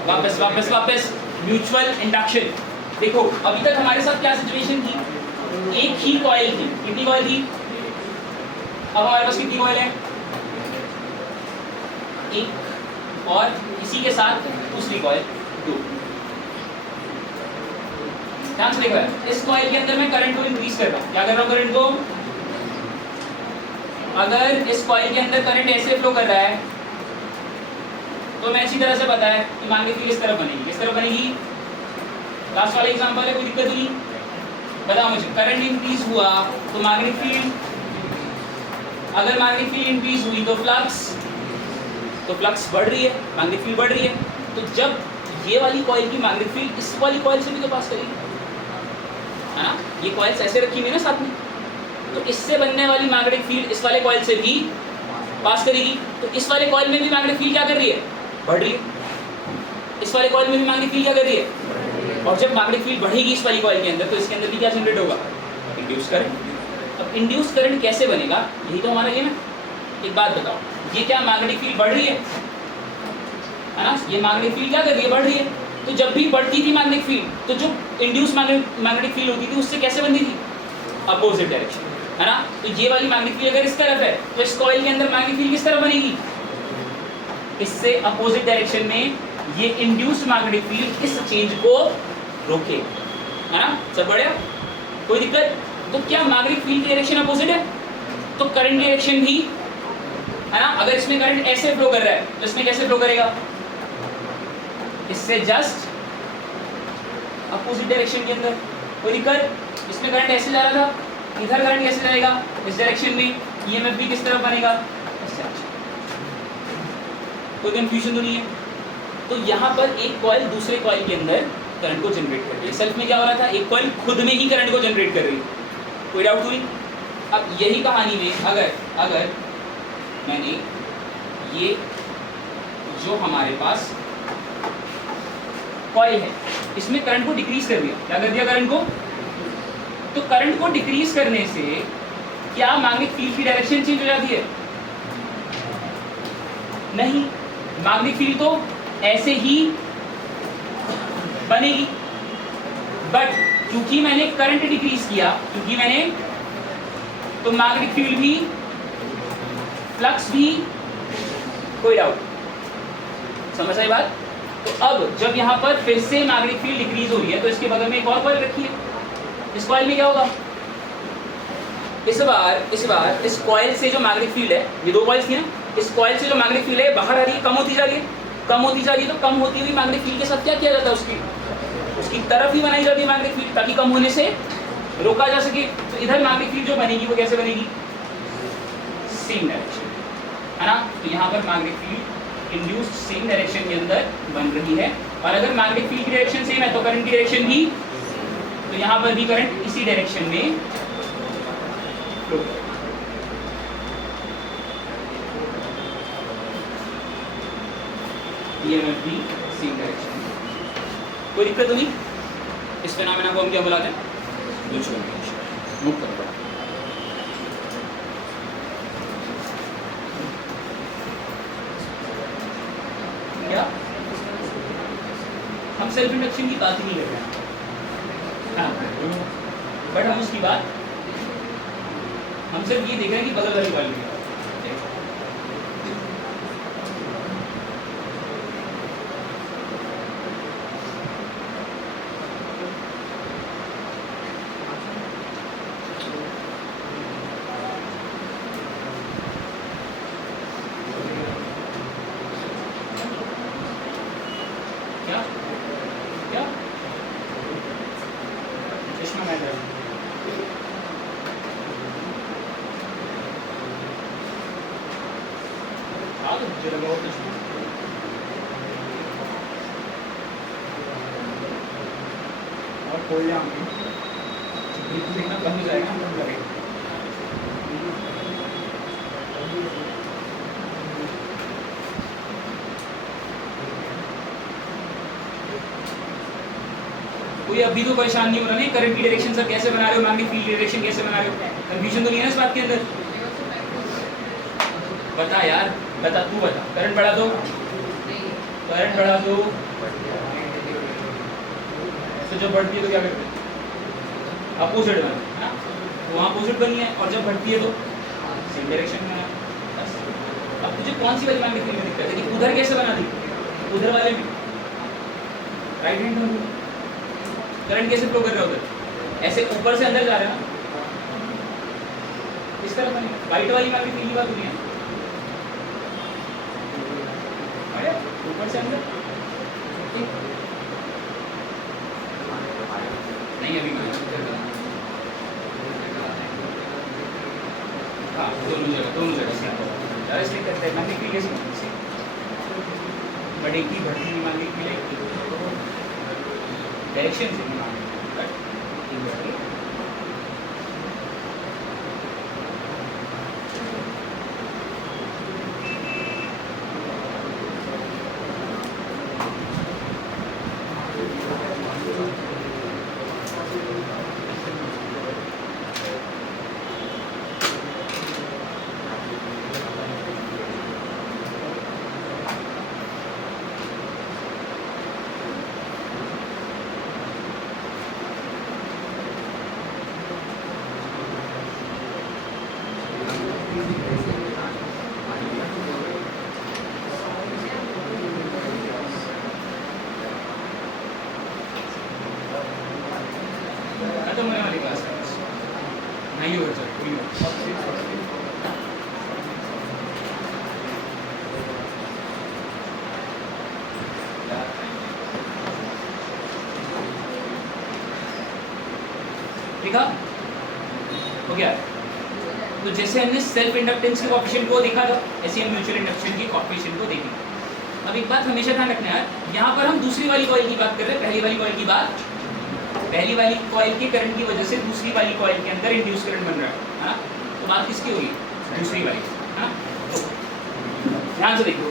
वापस वापस वापस म्यूचुअल इंडक्शन। देखो अभी तक हमारे साथ क्या सिचुएशन थी, एक ही कॉइल थी। कितनी कॉइल थी? अब हमारे पास कितनी कॉइल है? एक, और इसी के साथ दूसरी कॉइल 2। ध्यान से देखो, इस कॉइल के अंदर मैं करंट को इंक्रीज कर रहा हूँ। क्या कर रहा हूँ करंट को? अगर इस कॉइल के अंदर करंट ऐसे फ्लो कर रहा है तो मैं अच्छी तरह से पता है कि मान लीजिए किस तरफ बनेगी, किस तरफ बनेगी। लास्ट वाला एग्जांपल है, कोई दिक्कत नहीं। बताओ मुझे, करंट इंक्रीज हुआ तो मैग्नेटिक फील्ड, अगर मैग्नेटिक फील्ड इंक्रीज हुई तो फ्लक्स बढ़ रही है, मैग्नेटिक फील्ड बढ़ रही है। तो जब ये वाली कॉइल की मैग्नेटिक फील्ड इस वाली कॉइल से भी तो पास करेगी, है ना। ये कॉइल्स ऐसे रखी हुई है ना साथ में, तो इससे बनने वाली मैग्नेटिक फील्ड इस वाले कॉइल से भी पास करेगी। तो इस वाले कॉइल में भी मैग्नेटिक फील्ड क्या कर रही है? बढ़ रही है। इस वाले कॉइल में भी मैग्नेटिक फील्ड क्या कर रही है? और जब मैग्नेटिक फील्ड बढ़ेगी इस वाली कॉइल के अंदर तो इसके अंदर भी क्या जनरेट होगा? Induce current. अब इंड्यूस करंट कैसे बनेगा, यही तो हमारा गेम है। एक बात बताओ, ये क्या मैग्नेटिक फील्ड बढ़ रही है ना? ये मैग्नेटिक फील्ड क्या कर रही है? बढ़ रही है। तो जब भी बढ़ती थी मैग्नेटिक फील्ड, तो जो इंड्यूस मैग्नेटिक फील्ड होती थी उससे कैसे बनती थी? अपोजिट डायरेक्शन, है ना? तो ये वाली मैग्नेटिक फील्ड अगर इस तरफ है तो इस कॉइल के अंदर मैग्नेटिक फील्ड किस तरफ बनेगी? इससे अपोजिट डायरेक्शन में। ये इंड्यूस्ड मैग्नेटिक फील्ड इस चेंज को रोके, है ना? सब बढ़िया, कोई दिक्कत? तो क्या मैग्नेटिक फील्ड की डायरेक्शन अपोजिट है? तो करंट डायरेक्शन भी, है ना? अगर इसमें करंट ऐसे फ्लो कर रहा है तो इसमें कैसे फ्लो करेगा? इससे जस्ट अपोजिट डायरेक्शन के अंदर। कोई दिक्कत? इसमें करंट ऐसे जा रहा था, इधर करंट कैसे जाएगा? इस डायरेक्शन में। ईएमएफ भी किस तरफ बनेगा? कोई कंफ्यूजन तो नहीं है? तो यहाँ पर एक कॉइल दूसरे कॉइल के अंदर करंट को जनरेट कर रही है। सेल्फ में क्या हो रहा था? एक कॉइल खुद में ही करंट को जनरेट कर रही है। कोई डाउट तो नहीं? अब यही कहानी में अगर मैंने ये जो हमारे पास कॉइल है इसमें करंट को डिक्रीज कर दिया, क्या कर दिया करंट को? तो करंट को डिक्रीज करने से क्या मैग्नेटिक फील्ड की डायरेक्शन चेंज हो जाती है? नहीं, मैग्नेटिक फील्ड तो ऐसे ही बनेगी, बट क्योंकि मैंने करंट डिक्रीज किया, तो मैग्नेटिक फील्ड भी, फ्लक्स भी। कोई डाउट? समझ आई बात? तो अब जब यहाँ पर फिर से मैग्नेटिक फील्ड डिक्रीज हो रही है तो इसके बगल में एक और कॉइल रखी है। इस कॉइल में क्या होगा? इस बार इस कॉइल से जो मैग्नेटिक फील्ड है, ये दो कॉइल्स थी ना, इस कॉइल से जो मैग्नेटिक फील्ड है बाहर आ रही है, कम होती जा रही है। तो कम होती हुई मैग्नेटिक फील्ड के साथ क्या किया जाता है? उसकी तरफ ही बनाई जाती है मैग्नेटिक फील्ड, ताकि कम होने से रोका जा सके। तो इधर मैग्नेटिक फील्ड जो बनेगी वो कैसे बनेगी? सेम डायरेक्शन, है ना? तो यहाँ पर magnetic field induced same direction के अंदर बन रही है। और अगर मैग्नेटिक फील्ड की डायरेक्शन सेम है तो करंट की डायरेक्शन भी, तो यहाँ पर भी करंट इसी डायरेक्शन में फ्लो करेगा। ईएमएफ भी सेम डायरेक्शन में। कोई दिक्कत तो नहीं? इस फेनोमेना को हम क्या बुलाते हैं? Mutual induce. नोट करो। क्या हम सेल्फ इंडक्शन की बात ही नहीं कर रहे हैं, हाँ, बट हम उसकी बात, हम सिर्फ ये देख रहे हैं कि बगल वाली कॉइल में क्या क्या चश्मा मैटर। हाँ, तो मुझे लगा वो चश्मा। और खोल लिया हमने, देखना बंद हो जाएगा, बंद लगेगा। कोई अभी तो परेशान नहीं हो रहा नहीं? करंट की डायरेक्शन सर कैसे बना रहे हो, मैग्नेटिक फील्ड डायरेक्शन कैसे बना रहे हो? कंफ्यूजन तो नहीं है ना इस बात के अंदर? बता यार, बता, तू बता। करंट बढ़ा दो, करंट बढ़ा दो, तो जब बढ़ती है तो क्या करते हैं? अपोजिट बना, है ना? तो वहाँ अपोजिट बनी है, और जब बढ़ती है तो सेम डायरेक्शन में बना। अब तुझे कौन सी वाली मैग्नेटिक फील्ड में दिक्कत है कि उधर कैसे बना दी? उधर वाले में राइट हैंड में करंट कैसे फ्लो कर रहे हो? उधर ऐसे ऊपर से अंदर जा रहे हैं ना, इस तरफ बनी वाइट वाली मैग्नेटिक फील्ड की बात हो रही है, ऊपर से अंदर। नहीं अभी हाँ, दोनों जगह यार इसलिए करते हैं मैग्नेटिक फील्ड कैसे बनती है? बट एक ही बढ़ती हुई मैग्नेटिक फील्ड डायरेक्शन से देखा हो गया। तो जैसे हमने सेल्फ इंडक्टेंस के कोएफिशिएंट को देखा था, ऐसे हम म्यूचुअल इंडक्शन के कोएफिशिएंट को देखेंगे। अब एक बात हमेशा ध्यान रखना है, यहाँ पर हम दूसरी वाली कॉइल की बात कर रहे हैं, पहली वाली कॉइल की बात, पहली वाली कॉइल के करंट की वजह से दूसरी वाली कॉइल के अंदर इंड्यूस करंट बन रहा है ना। तो बात किसकी होगी? दूसरी वाली, है ना। ध्यान से देखो,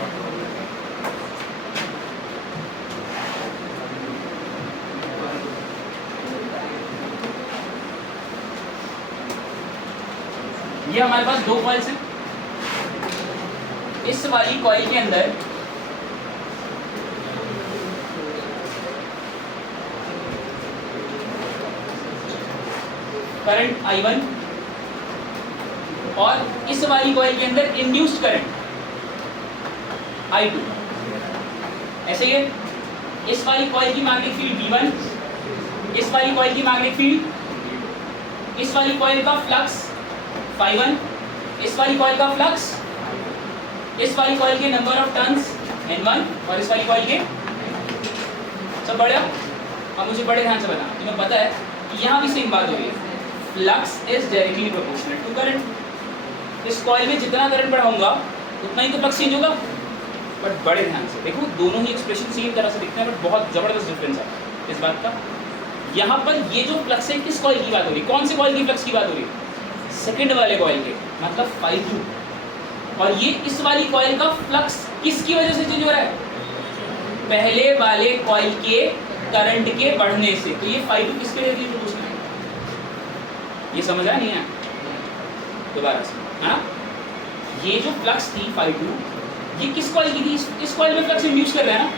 ये हमारे पास दो कॉइल्स हैं। इस वाली कॉइल के अंदर करंट I1 और इस वाली कॉइल के अंदर इंड्यूस्ड करंट I2। ऐसे ही इस वाली कॉइल की मैग्नेटिक फील्ड V1, इस वाली कॉइल की मैग्नेटिक फील्ड, इस वाली कॉइल का फ्लक्स Φ1, इस वाली कॉइल का फ्लक्स, इस वाली कॉइल के नंबर ऑफ टर्न्स N1 और इस वाली कॉइल के, सब बढ़िया। अब मुझे बड़े ध्यान से बताना, तुम्हें पता है कि यहाँ भी सेम बात हो रही है, flux is directly proportional to current. इस कॉइल में जितना करंट बढ़ाऊंगा उतना ही तो फ्लक्स चेंज होगा। बट बड़े ध्यान से देखो, दोनों ही एक्सप्रेशन सेम तरह से दिखते हैं, बट बहुत जबरदस्त डिफरेंस है इस बात का। यहाँ पर ये जो फ्लक्स है, किस कॉइल की बात हो रही है? कौन से कॉइल की फ्लक्स की बात हो रही है? सेकंड वाले कॉइल के, मतलब Φ2। और ये इस वाली कॉइल का फ्लक्स किसकी वजह से चेंज हो रहा है? पहले वाले कॉइल के करंट के बढ़ने से। तो ये Φ2 किसके लिए प्रोपोर्शनल है? ये समझ आया नहीं है? दोबारा से, है ना। ये जो फ्लक्स थी Φ2, ये किस कॉइल की थी? इस कॉइल में फ्लक्स इंड्यूस कर रहा है ना।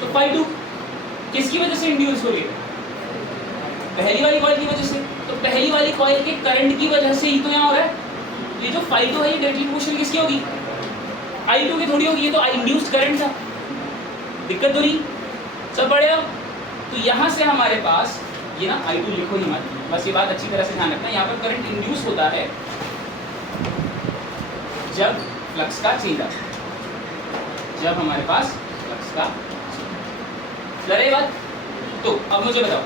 तो Φ2 किसकी वजह से इंड्यूस हो रही है? पहली वाली कॉइल की वजह से। तो पहली वाली कॉइल के करंट की वजह से ही तो यहाँ हो रहा है। ये जो Φ2 है, ये डायरेक्टली प्रोपोर्शनल किसकी होगी? I2 की थोड़ी होगी, ये तो इंड्यूस्ड करंट था। दिक्कत तो नहीं, सब बढ़िया। तो यहाँ से हमारे पास ये ना I2 लिखो ही मत, बस ये बात अच्छी तरह से ध्यान रखना। यहाँ पर करंट इंड्यूस होता है जब फ्लक्स का चेंज आता है, जब हमारे पास फ्लक्स का लड़े बात। तो अब मुझे बताओ,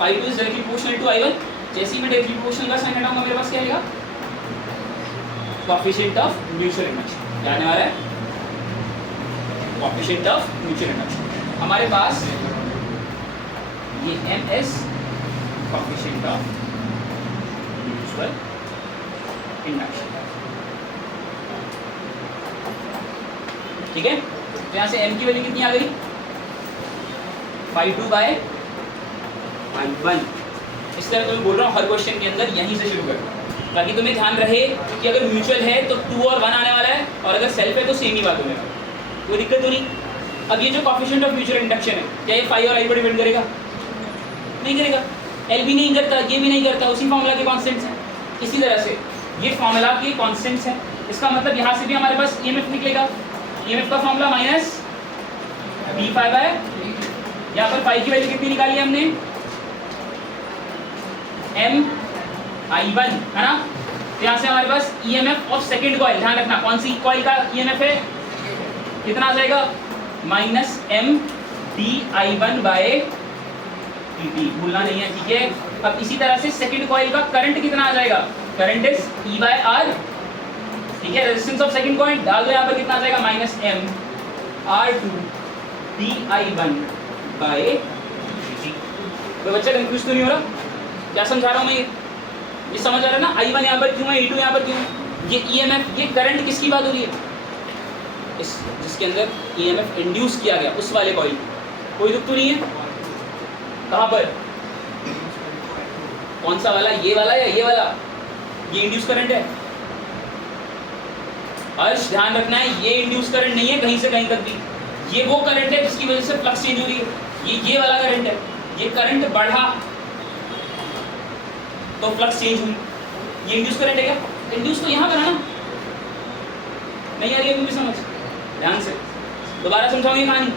Φ2 is directly proportional to I1। जैसे ही मैं डायरेक्टली प्रोपोर्शनल का साइन हटाऊंगा, मेरे पास क्या आएगा? Coefficient of mutual induction. क्या आने वाला है? Coefficient of mutual induction. हमारे पास ये MS coefficient of mutual induction, ठीक है। तो यहाँ से M की वैल्यू कितनी आ गई? Φ2 बाय I1। इस तरह तुम्हें बोल रहा हूँ, हर क्वेश्चन के अंदर यहीं से शुरू करो, ताकि तुम्हें ध्यान रहे कि अगर म्यूचुअल है तो 2 और 1 आने वाला है, और अगर सेल्फ है तो सेम ही बात होने वाला है, कोई दिक्कत तो नहीं। अब ये जो कोएफिशिएंट ऑफ म्यूचुअल इंडक्शन है, क्या ये Φ और I पर डिपेंड करेगा? नहीं करेगा। L भी नहीं करता, ये भी नहीं करता, उसी फॉर्मूला के कॉन्स्टेंट्स हैं। इसी तरह से ये फॉर्मूला के कॉन्स्टेंट्स हैं। इसका मतलब यहाँ से भी हमारे पास EMF निकलेगा। EMF का फॉर्मूला माइनस V5 है। यहाँ पर फाई की वैल्यू कितनी निकाली हमने? MI1, है ना। तो यहाँ से हमारे पास EMF ऑफ सेकेंड कॉइल, ध्यान रखना कौन सी कॉइल का EMF है, कितना आ जाएगा? माइनस MDI1 बाय dt, भूलना नहीं है, ठीक है। अब इसी तरह से सेकेंड कॉइल का करंट कितना आ जाएगा? Current is E by R, ठीक है। रेजिस्टेंस ऑफ सेकेंड कॉइल डाल दो यहाँ पर, कितना आ जाएगा? Minus MR2 DI1 by dt। तो बच्चा कंफ्यूज तो नहीं हो रहा? क्या समझा रहा हूँ मैं? ये समझ आ रहा है ना? I1 यहाँ पर क्यों है, E2 यहाँ पर क्यों है? ये EMF, ये करंट किसकी बात हो रही है? इस जिसके अंदर EMF इंड्यूस किया गया, उस वाले कॉइल। कोई दुख तो नहीं है? कहाँ पर? कौन सा वाला? ये वाला या ये वाला? ये इंड्यूस करंट है। अर्श ध्यान रखना है, ये इंड्यूस करंट नहीं है कहीं से कहीं तक भी। ये वो करंट है जिसकी वजह से फ्लक्स चेंज हो रही है। ये वाला करंट है। ये करंट बढ़ा तो फ्लक्स चेंज हुई। ये इंड्यूस करंट है क्या? इंड्यूस तो यहाँ पर है ना। नहीं आ रही है अभी भी समझ? ध्यान से दोबारा समझाऊंगी कहानी,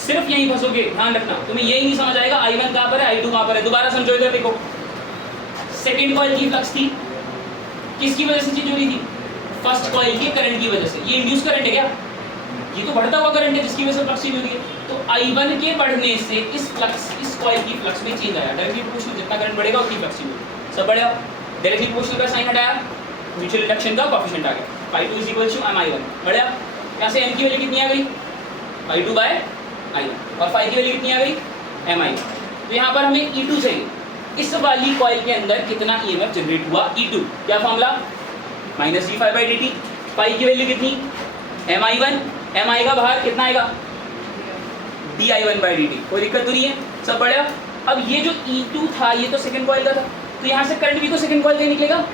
सिर्फ यहीं फंसोगे, ध्यान रखना। तुम्हें यही नहीं समझ आएगा I1 कहाँ पर है, I2 कहाँ पर है। दोबारा समझो, इधर देखो। सेकेंड कॉइल की फ्लक्स थी, किसकी वजह से चेंज हो रही थी? फर्स्ट कॉइल के करंट की वजह से। ये इंड्यूस करंट है क्या? ये तो बढ़ता हुआ करंट है जिसकी वजह से फ्लक्स चेंज होती है। तो I1 के बढ़ने से इस कॉइल की फ्लक्स में चेंज आया। डायरेक्टली प्रोपोर्शनल, जितना करंट बढ़ेगा उतनी फ्लक्स चेंज होगी। सब बढ़ेगा। डायरेक्टली प्रोपोर्शनल का साइन हटाया, म्यूचुअल इंडक्शन का कोएफिशिएंट आ गया, phi2 = mi1। बढ़िया। यहाँ से m की वैल्यू कितनी आ गई? phi2/i1। और phi की वैल्यू कितनी आ गई? mi1। तो यहाँ पर हमें E2 चाहिए। इस वाली कॉइल के अंदर कितना EMF जनरेट हुआ? E2। क्या फॉर्मूला? -d∅/dt। पाई की वैल्यू कितनी? mi1। m आएगा बाहर, कितना आएगा? di1/dt। कोई दिक्कत तो नहीं है, सब बढ़िया। अब ये जो E2 था ये तो सेकंड कॉइल का था, तो यहाँ से करंट भी तो सेकंड कॉइल का ही निकलेगा,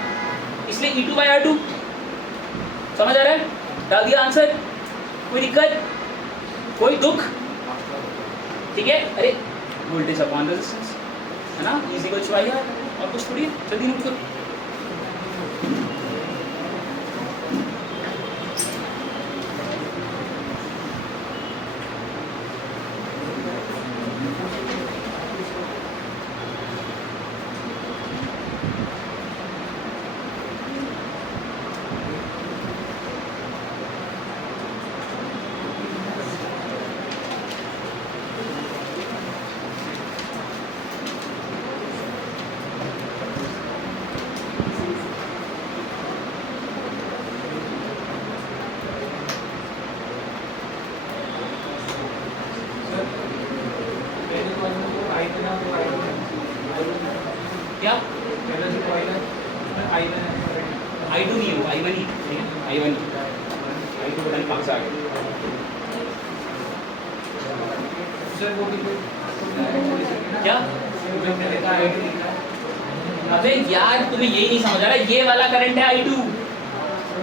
इसलिए E2/R2। समझ आ रहा है? डाल दिया आंसर। कोई दिक्कत, कोई दुख? ठीक है। अरे वोल्टेज अपॉन रेजिस्टेंस है ना, = IR, और कुछ थोड़ी है। जल्दी नोट करो। क्या I2 नहीं हो, I1 ही, ठीक है, I1 I2 बटन कहाँ से आ गया? क्या? अबे यार तुम्हें यही नहीं समझ आ रहा, ये वाला करंट है I2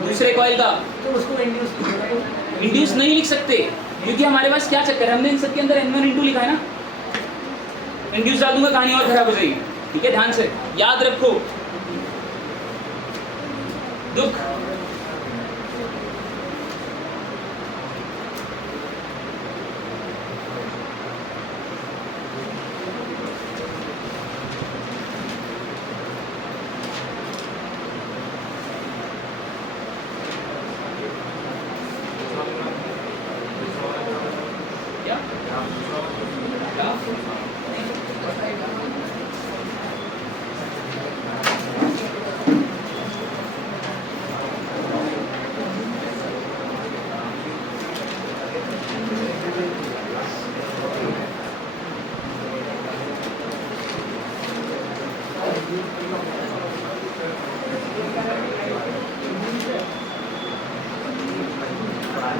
दूसरे कॉइल का, तो उसको इंड्यूस नहीं लिख सकते क्योंकि हमारे पास क्या चक्कर है, हमने इन सब के अंदर N1 N2 लिखा है ना। इंड्यूस डाल दूंगा, कहानी और खराब हो जाएगी। ठीक है, ध्यान से याद रखो। दुख क्या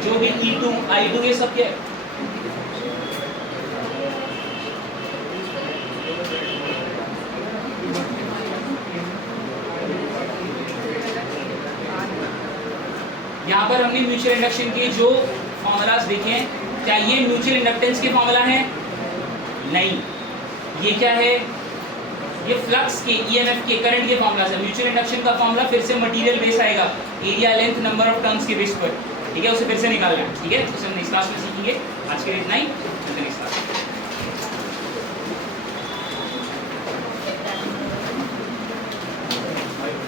जो भी E2 I2 ये सब क्या है? यहाँ पर हमने म्यूचुअल इंडक्शन के जो फॉर्मूलाज देखे हैं, क्या ये म्यूचुअल इंडक्टेंस के फॉर्मूला हैं? नहीं। ये क्या है? ये फ्लक्स के, EMF के, करंट के फॉर्मूलाज है। म्यूचुअल इंडक्शन का फॉर्मूला फिर से मटेरियल बेस आएगा, area, length, number of turns के बेस पर। ठीक है, उसे फिर से निकालना है। ठीक है, उसे हम नेक्स्ट क्लास में सीखेंगे। आज के लिए इतना ही, नेक्स्ट क्लास।